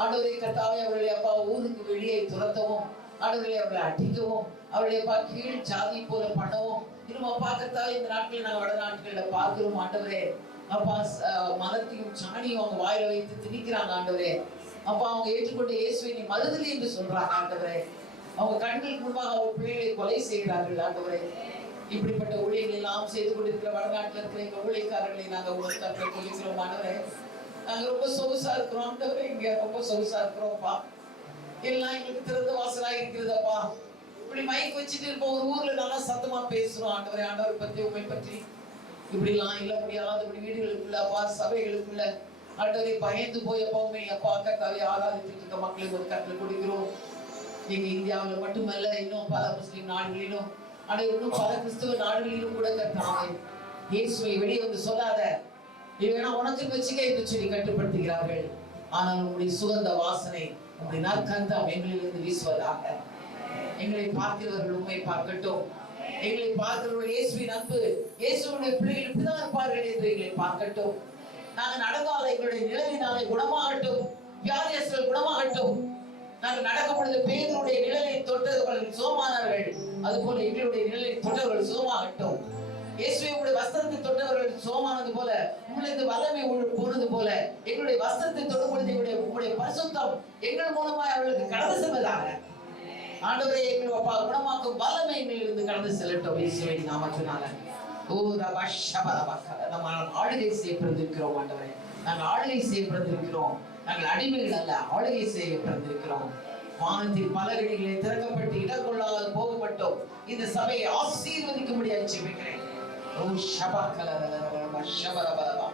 ஆண்டவரே கர்த்தாவை அவர்களை அப்பா ஊருக்கு வெளியே துரத்தவும், ஆண்டவரை அவர்களை அடிக்கவும், அவருடைய அப்பா கீழ் சாதி போல பண்ணவும் இன்னும் அப்பா கர்த்தாவை இந்த நாட்களில் நாங்கள் வடநாட்டுகள்ல பார்க்கிறோம். ஆண்டவரே அப்பா மலத்தையும் சாணியும் அவங்க வாயில வைத்து திணிக்கிறாங்க. ஆண்டவரே அப்பா அவங்க ஏற்றுக்கொண்ட இயேசுவை நீ மறுதலி என்று சொல்றாங்க. ஆண்டவரே அவங்க கண்களுக்கு முன்பாக அவங்க பிள்ளைகளை கொலை செய்கிறார்கள். ஆண்டவரே இப்படிப்பட்ட ஊழியர்கள் எல்லாம் செய்து கொண்டிருக்கிற வடநாட்டில் இருக்கிற எங்க ஊழியக்காரர்களை நாங்கள் உங்களுக்கு சொல்லிக்கிறோம். ஆண்டவரே நாங்க ரொம்ப சொகுசா இருக்கிறோம். ஆண்டவரே இங்க ரொம்ப சொகுசா இருக்கிறோம்ப்பா. எல்லாம் எங்களுக்கு திறந்த வாசலா இருக்கிறதப்பா. இப்படி மைக் வச்சுட்டு இருப்போம், ஒரு ஊர்ல நல்லா சத்தமா பேசுறோம். ஆண்டவரே ஆண்டவரை பற்றி உண்மை பற்றி இப்படி எல்லாம் இல்ல முடியாது. இப்படி வீடுகளுக்குள்ள அப்பா சபைகளுக்குள்ள ஆண்டவரை பயந்து போய் எப்பவுமே அப்பா கர்த்தாவை ஆராதித்துட்டு இருக்க மக்களுக்கு ஒரு கருத்துல கொடுக்கிறோம். எங்க இந்தியாவில் மட்டுமல்ல, இன்னும் பல முஸ்லிம் நாடுகளிலும் இன்னும் பல கிறிஸ்தவ நாடுகளிலும் கூட கர்த்தாவே இயேசுவை வெளியே வந்து சொல்லாத, இது வேணா உனக்கு வச்சுக்க என்று சொல்லி கட்டுப்படுத்துகிறார்கள். ஆனால் உங்களுடைய சுகந்த வாசனை உங்களுடைய நற்கந்தம் எங்களிலிருந்து வீசுவதாக. எங்களை பார்க்கிறவர்கள் உண்மை பார்க்கட்டும். எங்களை பார்க்கிறவர்கள் இயேசுவின் அன்பு, இயேசுடைய பிள்ளைகள் இப்படிதான் இருப்பார்கள் என்று எங்களை பார்க்கட்டும். நாங்கள் நடந்தால் எங்களுடைய நிழலினாலே குணமாகட்டும், வியாதியஸ்தர்கள் குணமாகட்டும். நாங்கள் நடக்கும் பொழுது பேதுருடைய நிழலை தொட்டவர்கள் சுகமானார்கள், அதுபோல எங்களுடைய நிழலை தொட்டவர்கள் சுகமாகட்டும். இயேசுவை வஸ்திரத்தை தொட்டவர்கள் சுகமானது போல, உங்களுடைய வல்லமை போனது போல எங்களுடைய வஸ்திரத்தை தொடும் பொழுது உங்களுடைய பரிசுத்தம் எங்கள் மூலமாய் அவர்களுக்கு கடந்து செல்வதாக. ஆண்டவரே எங்கள் அப்பா குணமாக்கும் வல்லமை எங்களிலிருந்து கடந்து செல்லட்டும் இயேசுவின் நாமத்தினால. ஓ ரபா ஷபரபக நம்ம ஆளுகை செய்ய பிறந்திருக்கிறோம். ஆண்டவரே நாங்கள் ஆளுகை செய்ய பிறந்திருக்கிறோம். நாங்கள் அடிமைகள் அல்ல, ஆளுகை செய்ய பிறந்திருக்கிறோம். வானத்தின் பல கடிகளை திறக்கப்பட்டு இடங்கொள்ளாத போகப்பட்டோம். இந்த சபையை ஆசீர்வதிக்கும்படியாக ஜெபிக்கிறேன். ஓ ஷபரபக ஷபரபரபா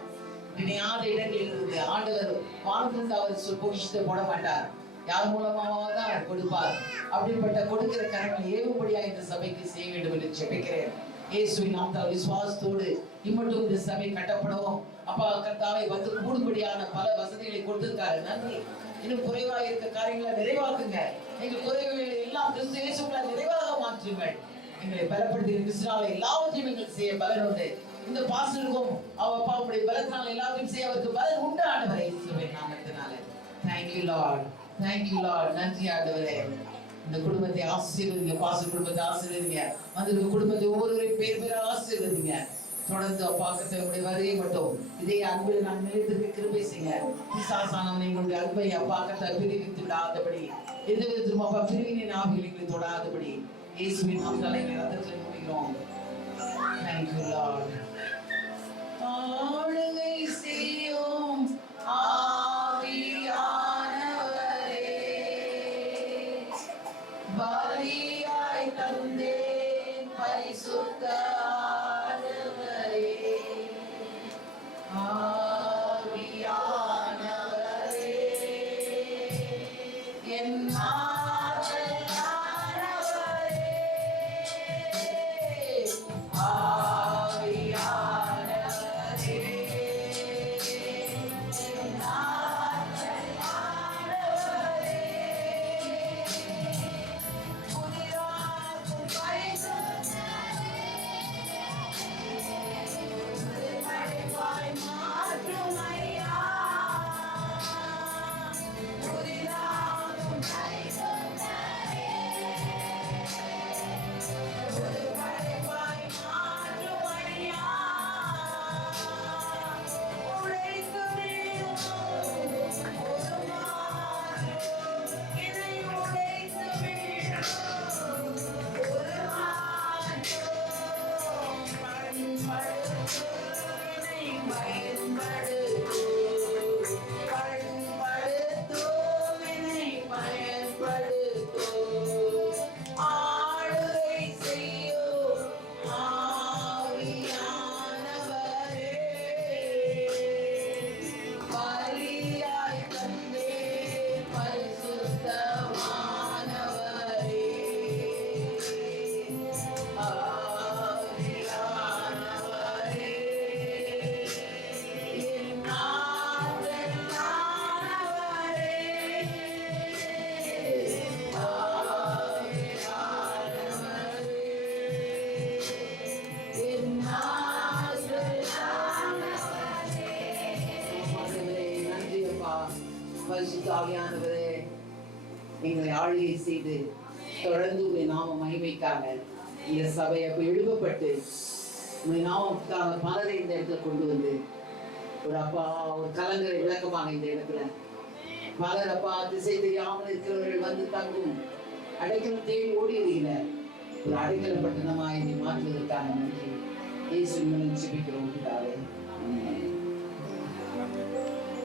இனியாத இடங்களில் இருந்து ஆண்டவர் வானத்திலிருந்து அவர் பொக்கிஷத்தை போட மாட்டார், யார் மூலமாவது தான் அவர் கொடுப்பார். அப்படிப்பட்ட கொடுக்கிற கரங்களை ஏவும்படியா இந்த சபைக்கு செய்ய வேண்டும் என்று ஜெபிக்கிறேன். இயேசுவின் நாமத்தால் விசுவாசத்தோடு இம்மட்டும் இந்த சபை கட்டப்படவும் அப்பா கர்த்தாவை வந்து கூடும்படியான பல வசதிகளை கொடுத்திருக்காரு. நன்றி. இன்னும் குறைவாக இருக்க காரியங்களை நிறைவாக்குங்க. எங்கள் குறைவுகளை எல்லாம் கிறிஸ்து இயேசுக்குள்ள நிறைவாக மாற்றுங்கள். எங்களை பலப்படுத்தி கிறிஸ்துவால எல்லாவற்றையும் எங்களுக்கு செய்ய பலன் உண்டு. இந்த பாஸ்டருக்கும் அப்பா உங்களுடைய பலத்தினால எல்லாத்தையும் செய்ய அவருக்கு பலன் உண்டு. ஆண்டவரே இயேசுவின் நாமத்தினால தேங்க்யூ லார்ட், தேங்க்யூ லார்ட். நன்றி ஆண்டவரே. இந்த குடும்பத்தை ஆசீர்வதிங்க, பாஸ்டர் குடும்பத்தை ஆசீர்வதிங்க, அந்த குடும்பத்தை ஒவ்வொருவரையும் பேர் பேரா ஆசீர்வதிங்க. தொடர்ந்து அப்பாக்கத்தை உடைய வருகை மட்டும் இதே அன்பில் நான் நிலைத்திருக்க கிருபை செய்யுங்க. பிசாசானவன் எங்களுடைய அன்பை அப்பாக்கத்தை பிரிவித்து விடாதபடி, எந்த விதத்திலும் அப்பா பிரிவினின் ஆவிகளை தொடாதபடி இயேசுவின் நாமத்தால் எங்களை ரத்தத்தில் முடிக்கிறோம். Thank you Lord. ஆளுகை செய்யும் பலியாய் தந்தேன் பரிசுத்த ஆண்டவரே, ஆவியானவரே, என் ஆற்றலானவரே, ஆவியானவரே, என் ஆற்றலானவரே, புதிதாக்கும் பரிசுத்தரே, பரிசுத்த ஆவியானவரே எங்களை ஆளுகை செய்து தொடர்ந்து உடைய நாம மகிமைக்காக இந்த சபை அப்ப எழுப்பப்பட்டு உடைய நாமத்துக்காக பலரை இந்த இடத்துல கொண்டு வந்து ஒரு அப்பா ஒரு கலங்கரை விளக்கமாக இந்த இடத்துல பலர் அப்பா திசை தெரியாமல் இருக்கிறவர்கள் வந்து தங்கும் அடைக்கலம் தேடி ஓடி இருக்கிறார். ஒரு அடைக்கலம் பட்டணமாக இதை மாற்றுவதற்காக நன்றி. இயேசு மூலம் ஜெபிக்கிறோம் பிதாவே. ஆமென்.